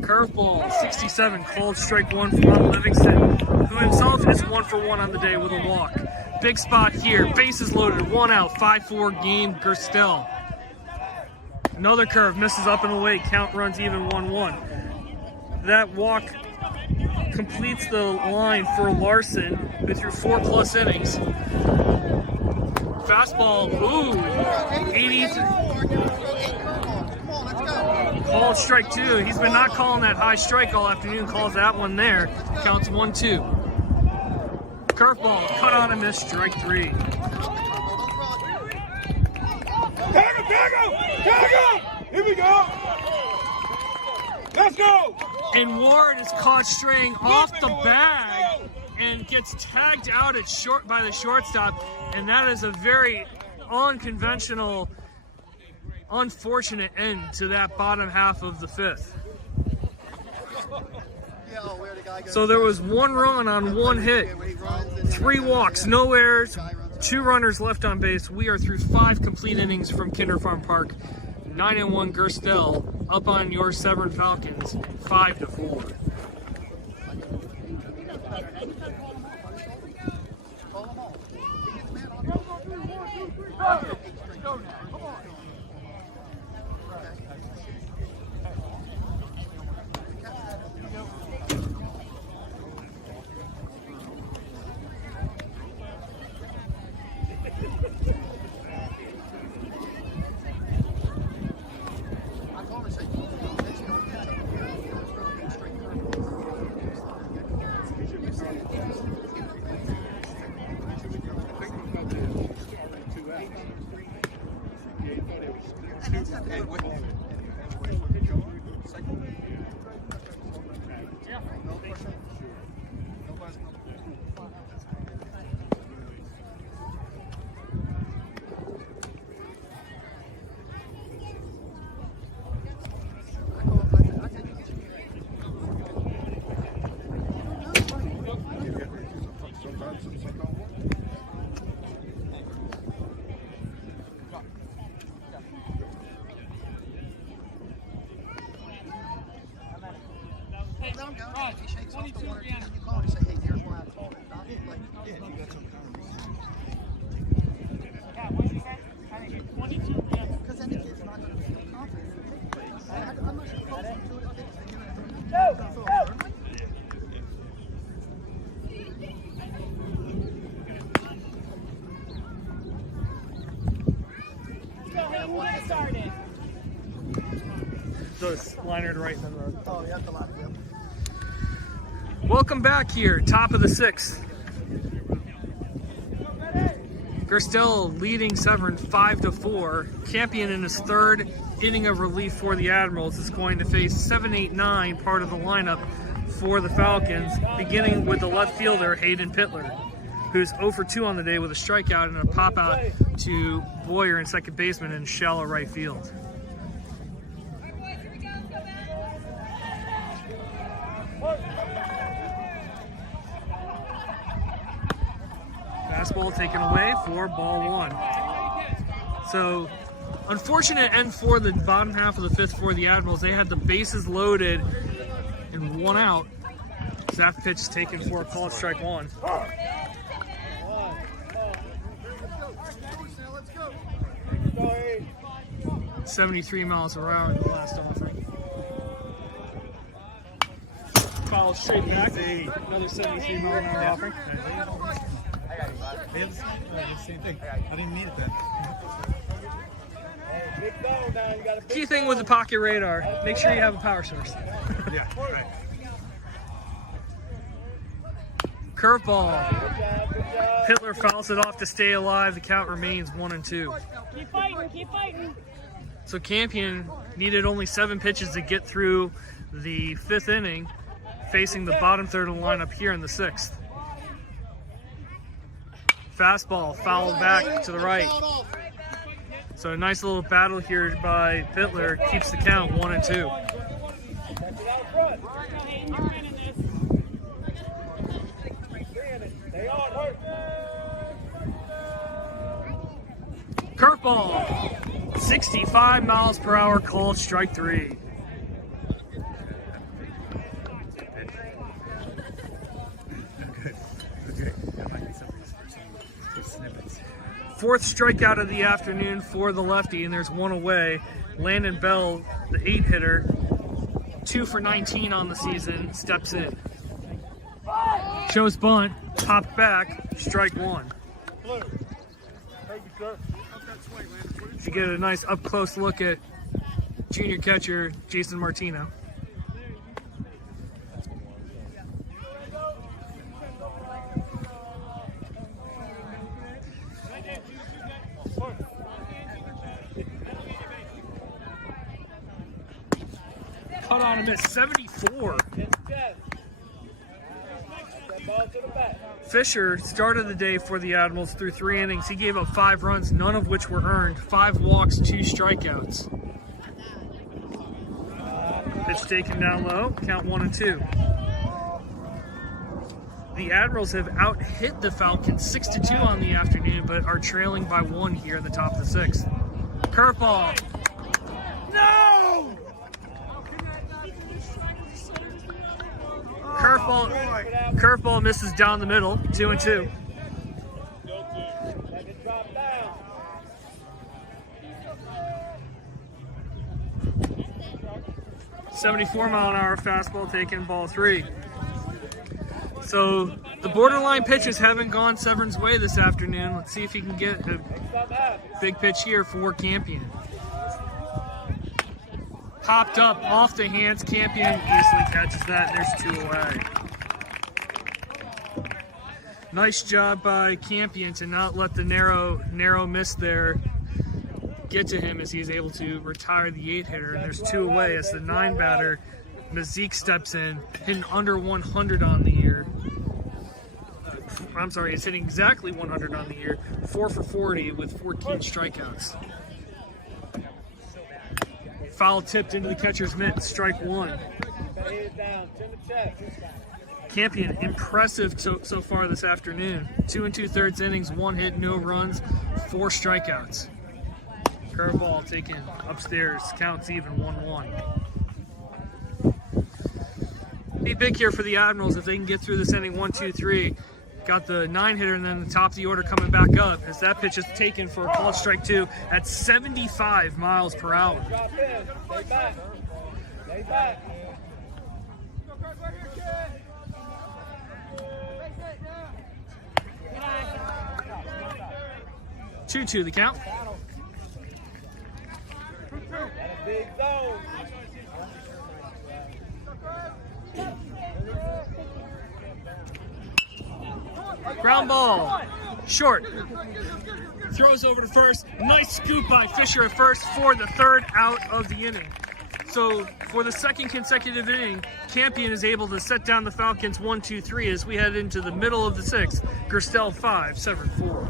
Curveball, 67, called strike 1 from Livingston, who himself is 1 for 1 on the day with a walk. Big spot here, bases loaded, 1 out, 5-4 game, Gerstell. Another curve, misses up and away, count runs even 1-1. That walk completes the line for Larson, who threw 4+ innings. Fastball, ooh, 80. Called strike 2. He's been not calling that high strike all afternoon. Calls that one there. Counts 1-2. Curveball, cut on and miss, strike 3. Tag him! Tag him! Here we go! Let's go! And Ward is caught straying off the bag and gets tagged out at by the shortstop, and that is a very unconventional, unfortunate end to that bottom half of the 5th. So there was 1 run on 1 hit, 3 walks, no errors, 2 runners left on base. We are through 5 complete innings from Kinder Farm Park. 9-1 Gerstell up on your Severn Falcons, 5-4. If he shakes off the water, you call and say, hey, here's why I called it. Not like, yeah, you got some kind of reason. Yeah, what did you say? I think 22. Yeah. Because then the kid's not going to feel confident. I'm not sure if they're doing it. Let's go ahead and get started. So it's liner to right in the road. Oh, you have to line it up. Welcome back here, top of the 6th. Gerstell leading Severn 5-4. Campion in his 3rd inning of relief for the Admirals is going to face 7-8-9, part of the lineup for the Falcons, beginning with the left fielder Hayden Pittler, who's 0 for 2 on the day with a strikeout and a pop out to Boyer in second baseman in shallow right field. Fastball taken away for ball 1. So, unfortunate end for the bottom half of the 5th for the Admirals. They had the bases loaded and 1 out. That pitch is taken for a called strike 1. 73 miles per hour in the last offering. Foul straight back. Another 73 mile an hour offering. They have the same thing. I didn't mean it then. Key thing with the pocket radar, make sure you have a power source. Yeah, right. Curveball. Pittler fouls it off to stay alive. The count remains 1-2. Keep fighting, keep fighting. So Campion needed only 7 pitches to get through the 5th inning, facing the bottom third of the lineup here in the 6th. Fastball fouled back to the right. So a nice little battle here by Pittler keeps the count 1-2. Curveball, 65 miles per hour, called strike 3. Fourth strikeout of the afternoon for the lefty, and there's 1 away. Landon Bell, the 8 hitter, 2 for 19 on the season, steps in. Shows bunt, popped back, strike one. Blue. Thank you, sir. You get a nice up close look at junior catcher Jason Martino. Cut on him at 74. Fisher started the day for the Admirals through 3 innings. He gave up 5 runs, none of which were earned. 5 walks, 2 strikeouts. Pitch taken down low, count 1 and 2. The Admirals have out-hit the Falcons 6-2 on the afternoon, but are trailing by 1 here in the top of the 6th. Curveball. No! Curveball misses down the middle, 2 and 2. .74-mile-an-hour fastball taken, ball 3. So the borderline pitches haven't gone Severn's way this afternoon. Let's see if he can get a big pitch here for Campion. Popped up off the hands. Campion easily catches that. There's 2 away. Nice job by Campion to not let the narrow miss there get to him as he's able to retire the 8-hitter. And there's 2 away as the 9-batter, Mazik, steps in, hitting under 100 on the year. I'm sorry, he's hitting exactly 100 on the year, 4 for 40 with 14 strikeouts. Foul tipped into the catcher's mitt, strike 1. Campion, impressive so far this afternoon. 2 2/3 innings, 1 hit, no runs, 4 strikeouts. Curveball taken upstairs, counts even, 1-1. Be big here for the Admirals if they can get through this inning 1, 2, 3. Got the 9-hitter and then the top of the order coming back up as that pitch is taken for a called strike 2 at 75 miles per hour. Stay back. Stay back. 2-2 the count. Big zone. Ground ball, short. Throws over to first. Nice scoop by Fisher at first for the 3rd out of the inning. So for the 2nd consecutive inning, Campion is able to set down the Falcons 1, 2, 3 as we head into the middle of the 6th. Gerstell 5, Severn 4.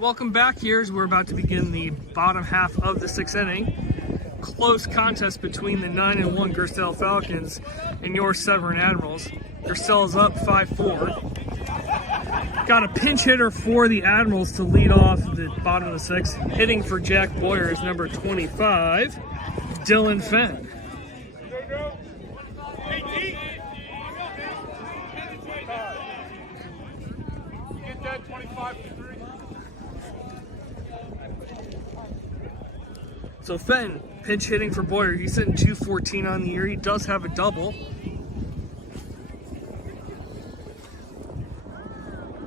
Welcome back here as we're about to begin the bottom half of the 6th inning. Close contest between the 9-1 Gerstell Falcons and your Severn Admirals. Gerstell is up 5-4. Got a pinch hitter for the Admirals to lead off the bottom of the 6th. Hitting for Jack Boyer is number 25, Dylan Fenn. Get that 25 to 3. So Fenn, pinch hitting for Boyer. He's hitting .214 on the year. He does have a double.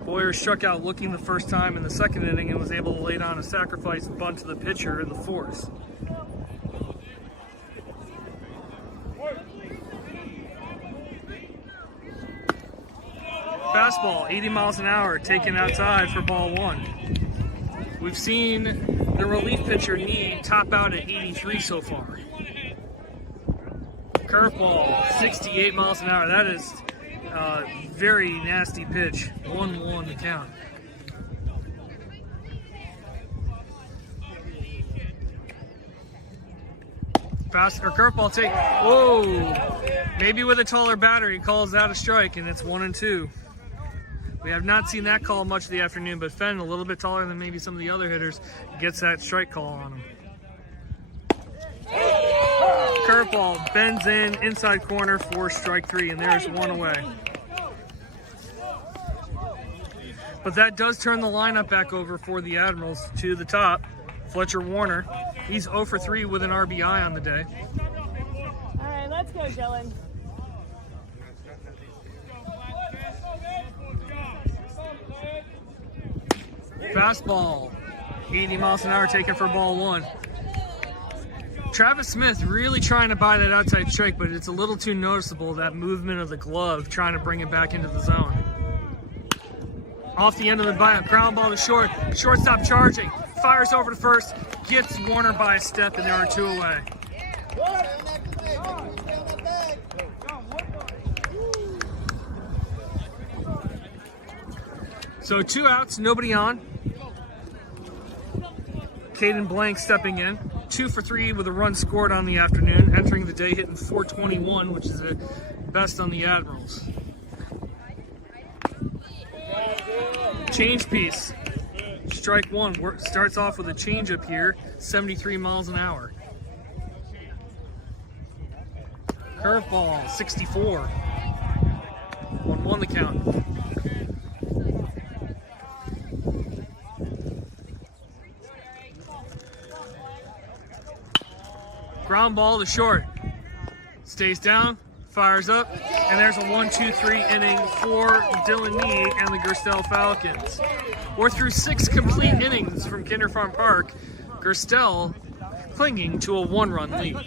Boyer struck out looking the first time in the second inning and was able to lay down a sacrifice bunt to the pitcher in the fourth. Fastball, 80 miles an hour, taken outside for ball one. We've seen the relief pitcher Need top out at 83 so far. Curveball, 68 miles an hour. That is a very nasty pitch. 1-1 the count. Curveball take. Whoa! Maybe with a taller batter, he calls that a strike, and it's 1-2. We have not seen that call much of the afternoon, but Fenn, a little bit taller than maybe some of the other hitters, gets that strike call on him. Curveball bends in, inside corner for strike three, and there's one away. But that does turn the lineup back over for the Admirals to the top. Fletcher Warner, he's 0 for 3 with an RBI on the day. All right, let's go, Dylan. Fastball, 80 miles an hour taken for ball one. Travis Smith really trying to buy that outside strike, but it's a little too noticeable, that movement of the glove, trying to bring it back into the zone. Off the end of the buyout, ground ball to short, shortstop charging, fires over to first, gets Warner by a step, and there are two away. So 2 outs, nobody on. Caden Blank stepping in. 2 for 3 with a run scored on the afternoon, entering the day hitting .421, which is the best on the Admirals. Change piece. Strike one. Starts off with a changeup here, 73 miles an hour. Curveball, 64. 1-1 the count. Ground ball to short. Stays down, fires up, and there's a 1-2-3 inning for Dylan Need and the Gerstell Falcons. We're through 6 complete innings from Kinder Farm Park. Gerstell clinging to a 1-run lead.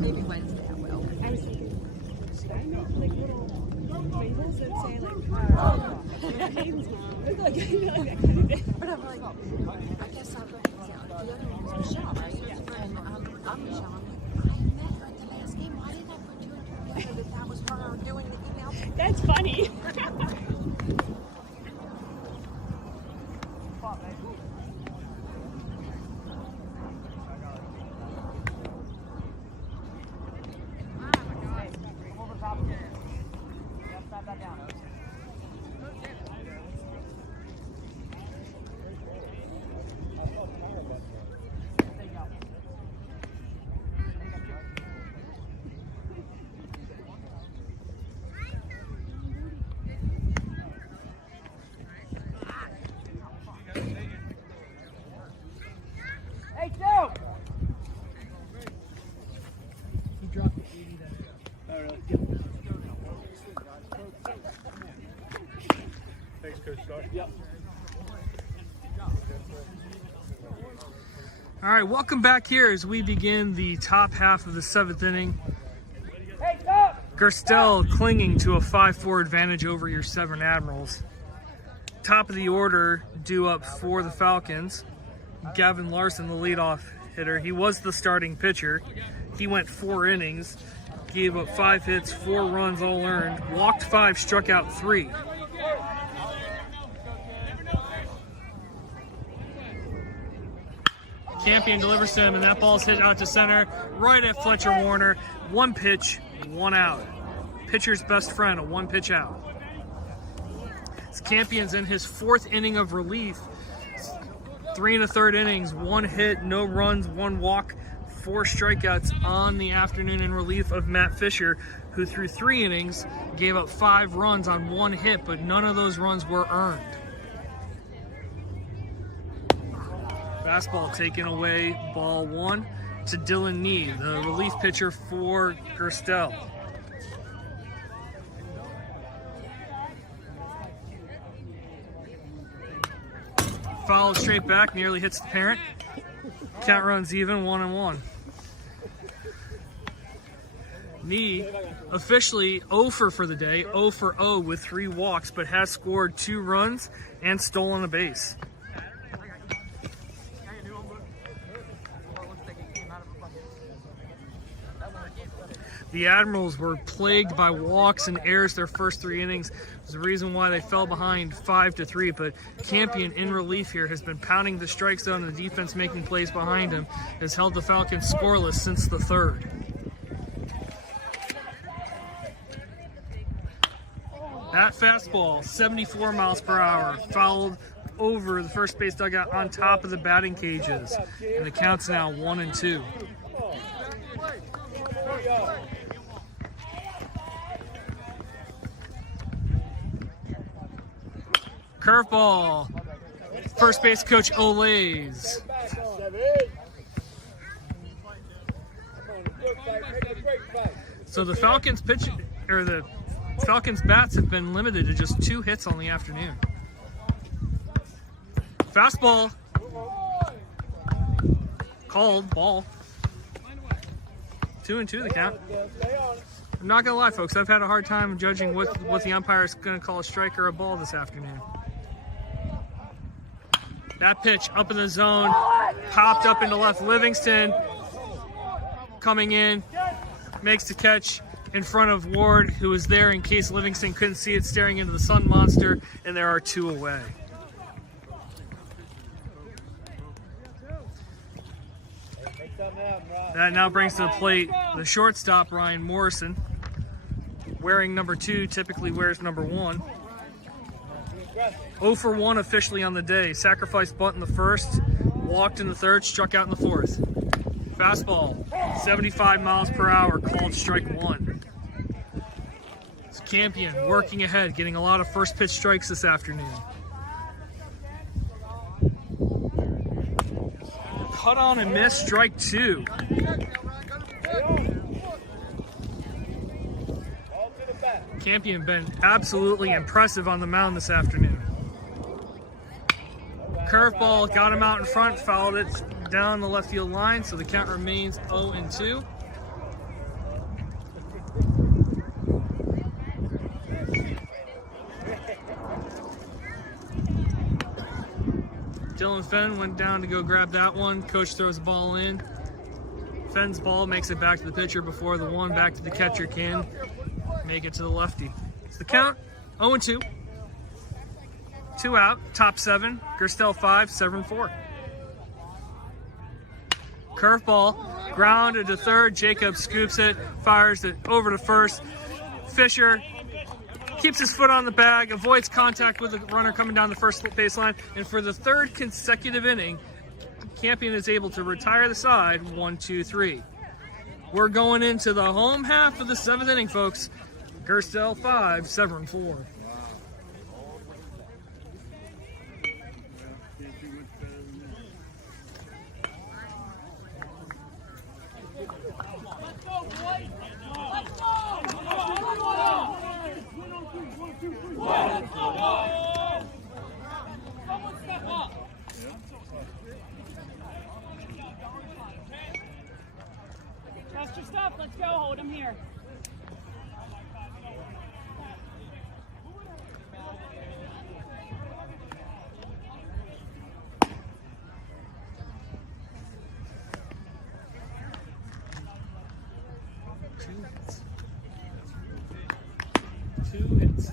Maybe Wednesday I will. I was thinking, should I make like little labels that say like, Hayden's mom? Like that kind of thing. But I'm like, I guess I'll go ahead. The other one was Michelle, right? Yeah. And I'm Michelle. I'm like, I met her at the last game. Why didn't I put 2 and 2 together that was her doing the email? That's funny. All right, welcome back here as we begin the top half of the 7th inning. Gerstell clinging to a 5-4 advantage over your Severn Admirals. Top of the order due up for the Falcons. Gavin Larson, the leadoff hitter. He was the starting pitcher. He went 4 innings, gave up 5 hits, 4 runs all earned, walked 5, struck out 3. Campion delivers to him, and that ball's hit out to center, right at Fletcher Warner. 1 pitch, 1 out. Pitcher's best friend, a 1 pitch out. Campion's in his 4th inning of relief. 3 1/3 innings, 1 hit, no runs, 1 walk, 4 strikeouts on the afternoon in relief of Matt Fisher, who through 3 innings gave up 5 runs on 1 hit, but none of those runs were earned. Fastball taken away, ball 1 to Dylan Nee, the relief pitcher for Gerstell. Fouled straight back, nearly hits the parent. Count runs even, 1-1. Nee officially 0 for the day, 0 for 0 with 3 walks, but has scored 2 runs and stolen a base. The Admirals were plagued by walks and errors their first 3 innings. There's a reason why they fell behind 5-3, but Campion in relief here has been pounding the strike zone, and the defense making plays behind him has held the Falcons scoreless since the 3rd. That fastball, 74 miles per hour, fouled over the first base dugout on top of the batting cages, and the count's now 1-2. Curveball. First base coach Olays. So the Falcons the Falcons bats have been limited to just 2 hits on the afternoon. Fastball. Called ball. 2-2 the count. I'm not gonna lie, folks, I've had a hard time judging what the umpire is gonna call a strike or a ball this afternoon. That pitch up in the zone, popped up into left. Livingston coming in, makes the catch in front of Ward, who was there in case Livingston couldn't see it, staring into the sun monster, and there are 2 away. That now brings to the plate the shortstop, Ryan Morrison. Wearing number 2, typically wears number 1. 0 for 1 officially on the day. Sacrifice bunt in the 1st, walked in the 3rd, struck out in the 4th. Fastball, 75 miles per hour, called strike 1. It's Campion working ahead, getting a lot of first pitch strikes this afternoon. Cut on and miss, strike 2. Campion been absolutely impressive on the mound this afternoon. Curveball got him out in front, fouled it down the left field line, so the count remains 0-2. Dylan Fenn went down to go grab that one. Coach throws the ball in. Fenn's ball makes it back to the pitcher before the one back to the catcher can make it to the lefty. It's the count, 0-2. 2 out, top 7. Gerstell 5, Severn 4. Curveball, grounded to 3rd. Jacob scoops it, fires it over to 1st. Fisher keeps his foot on the bag, avoids contact with the runner coming down the first baseline, and for the 3rd consecutive inning, Campion is able to retire the side 1-2-3. We're going into the home half of the 7th inning, folks. Gerstell 5, Severn 4. Trust your stuff. Let's go. Hold him here. Two hits.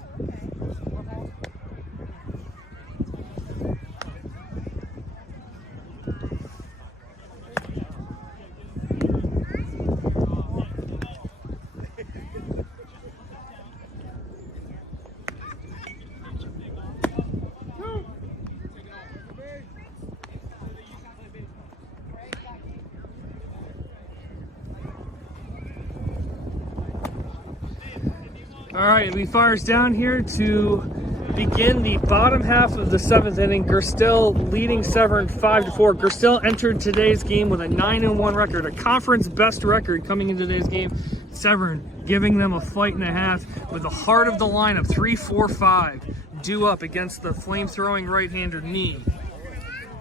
right, he fires down here to begin the bottom half of the 7th inning. Gerstell leading Severn 5-4. Gerstell entered today's game with a 9-1 record, a conference best record coming into today's game. Severn giving them a fight and a half with the heart of the lineup, 3-4-5, due up against the flame-throwing right-hander Nee.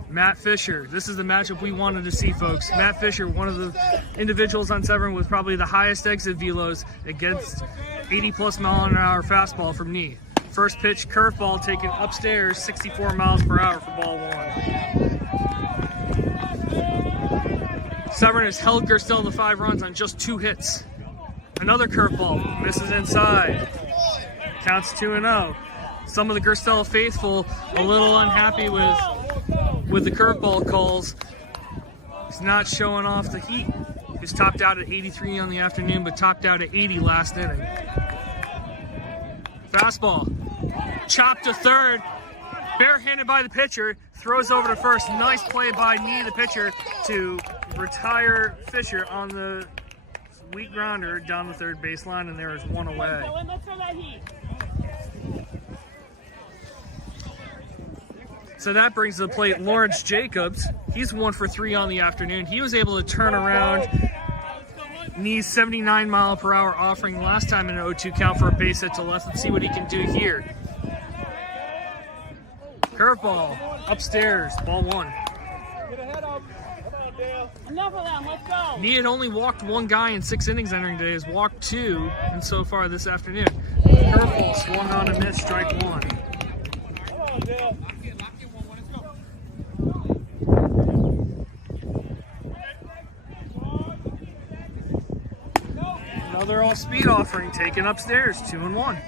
Matt Fisher, this is the matchup we wanted to see, folks. Matt Fisher, one of the individuals on Severn with probably the highest exit velos against 80+ mile-an-hour fastball from Nee. First pitch, curveball taken upstairs, 64 miles per hour for ball 1. Severn has held Gerstell to 5 runs on just 2 hits. Another curveball, misses inside. Counts 2-0. Some of the Gerstell faithful a little unhappy with the curveball calls. He's not showing off the heat. He's topped out at 83 on the afternoon, but topped out at 80 last inning. Fastball, chopped to third, barehanded by the pitcher, throws over to first. Nice play by Nee, the pitcher, to retire Fisher on the weak grounder down the third baseline, and there is 1 away. So that brings to the plate Lawrence Jacobs. He's 1 for 3 on the afternoon. He was able to turn around Nee's 79 mile per hour offering last time in an 0-2 count for a base hit to left. Let's see what he can do here. Curveball, upstairs, ball 1. Get ahead of him. Come on, Dale. Enough of them, let's go. Nee had only walked 1 guy in 6 innings entering today. Has walked 2, and so far this afternoon. Curveball swung on and missed, strike 1. Come on, Dale. Another off-speed offering taken upstairs, 2-1.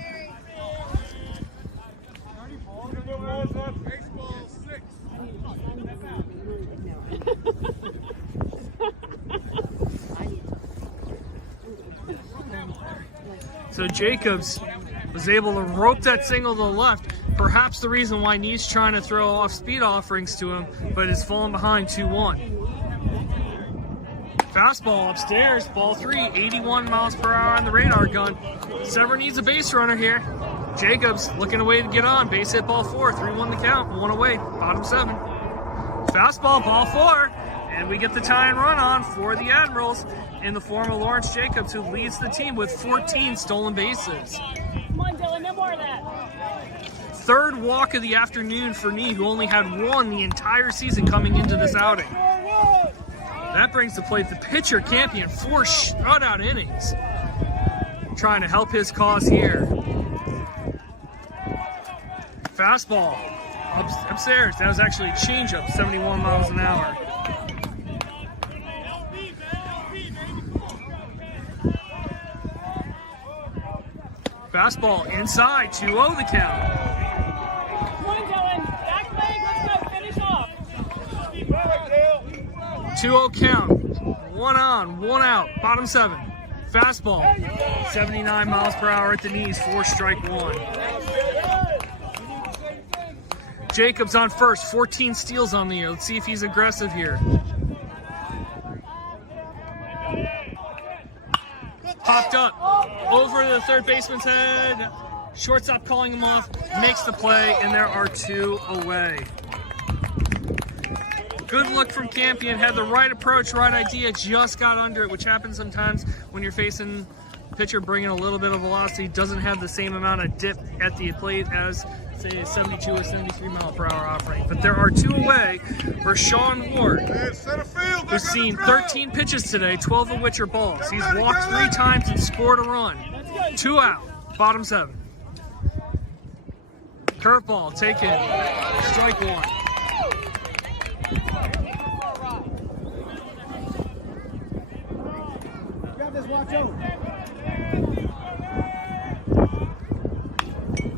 So Jacobs was able to rope that single to the left. Perhaps the reason why Nee's trying to throw off-speed offerings to him, but is falling behind 2-1. Fastball upstairs, ball 3, 81 miles per hour on the radar gun. Severn needs a base runner here. Jacobs looking away to get on. Base hit, ball 4, 3-1 the count, 1 away, bottom 7. Fastball, ball 4, and we get the tie and run on for the Admirals in the form of Lawrence Jacobs, who leads the team with 14 stolen bases. Come on, Dylan, no more of that. 3rd walk of the afternoon for Nee, who only had 1 the entire season coming into this outing. That brings to plate the pitcher Campion, 4 shutout innings, trying to help his cause here. Fastball upstairs. That was actually a changeup, 71 miles an hour. Fastball inside, 2-0 the count. Come on, Dylan. Back leg, let's go. Finish off. 2-0 count. 1 on, 1 out. Bottom 7. Fastball. 79 miles per hour at the knees. 4 strike 1. Jacobs on first. 14 steals on the year. Let's see if he's aggressive here. Popped up over the third baseman's head. Shortstop calling him off. Makes the play, and there are 2 away. Good look from Campion. Had the right approach, right idea. Just got under it, which happens sometimes when you're facing a pitcher bringing a little bit of velocity. Doesn't have the same amount of dip at the plate as, say, a 72 or 73 mile per hour offering. But there are 2 away for Sean Ward, who's seen 13 pitches today, 12 of which are balls. He's walked 3 times and scored a run. 2 out, bottom 7. Curveball taken, strike 1.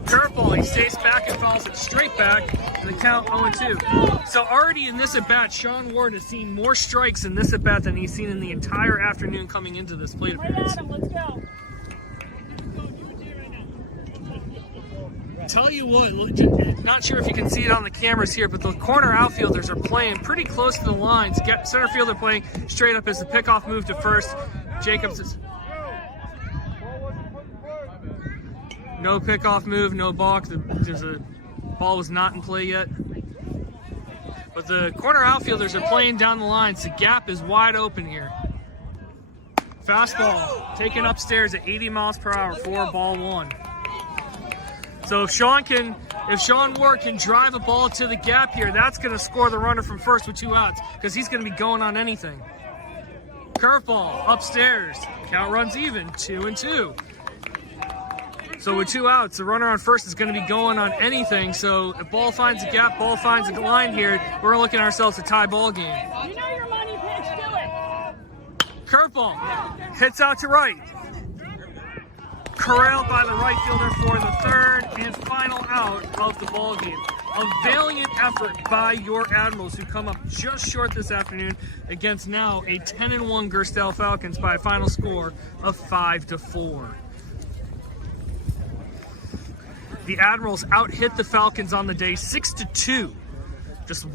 Curveball, he stays back and fouls it straight back, and the count 0-2. So already in this at-bat, Sean Ward has seen more strikes in this at-bat than he's seen in the entire afternoon coming into this plate appearance. Let's go. Tell you what, not sure if you can see it on the cameras here, but the corner outfielders are playing pretty close to the lines. Center fielder playing straight up as the pickoff move to first. Jacobs is... No pickoff move, no balk. There's a ball was not in play yet. But the corner outfielders are playing down the line, so the gap is wide open here. Fastball taken upstairs at 80 miles per hour for ball 1. So if Sean Ward can drive a ball to the gap here, that's going to score the runner from first with 2 outs because he's going to be going on anything. Curveball upstairs. Count runs even, 2-2. So with 2 outs, the runner on first is going to be going on anything. So if ball finds a gap, ball finds a line here, we're looking at ourselves a tie ball game. You know your money pitch, do it. Curveball hits out to right. Corralled by the right fielder for the third and final out of the ball game. A valiant effort by your Admirals, who come up just short this afternoon against now a 10-1 Gerstell Falcons by a final score of 5-4. The Admirals out-hit the Falcons on the day 6-2. Just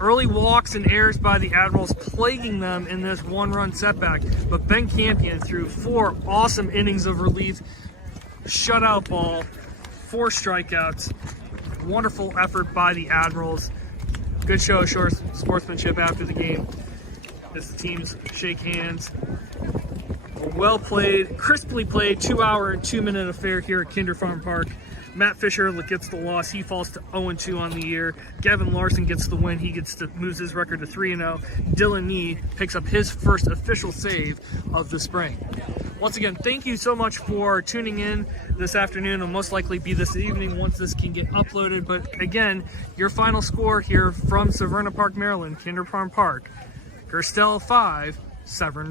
early walks and errors by the Admirals plaguing them in this 1-run setback. But Ben Campion threw 4 awesome innings of relief, shutout ball, 4 strikeouts. Wonderful effort by the Admirals. Good show of sportsmanship after the game as the teams shake hands. A well played, crisply played 2-hour and 2-minute affair here at Kinder Farm Park. Matt Fisher gets the loss. He falls to 0-2 on the year. Gavin Larson gets the win. He moves his record to 3-0. Dylan Nee picks up his first official save of the spring. Once again, thank you so much for tuning in this afternoon. It'll most likely be this evening once this can get uploaded. But again, your final score here from Severn Park, Maryland, Kinder Farm Park. Gerstell 5, Severn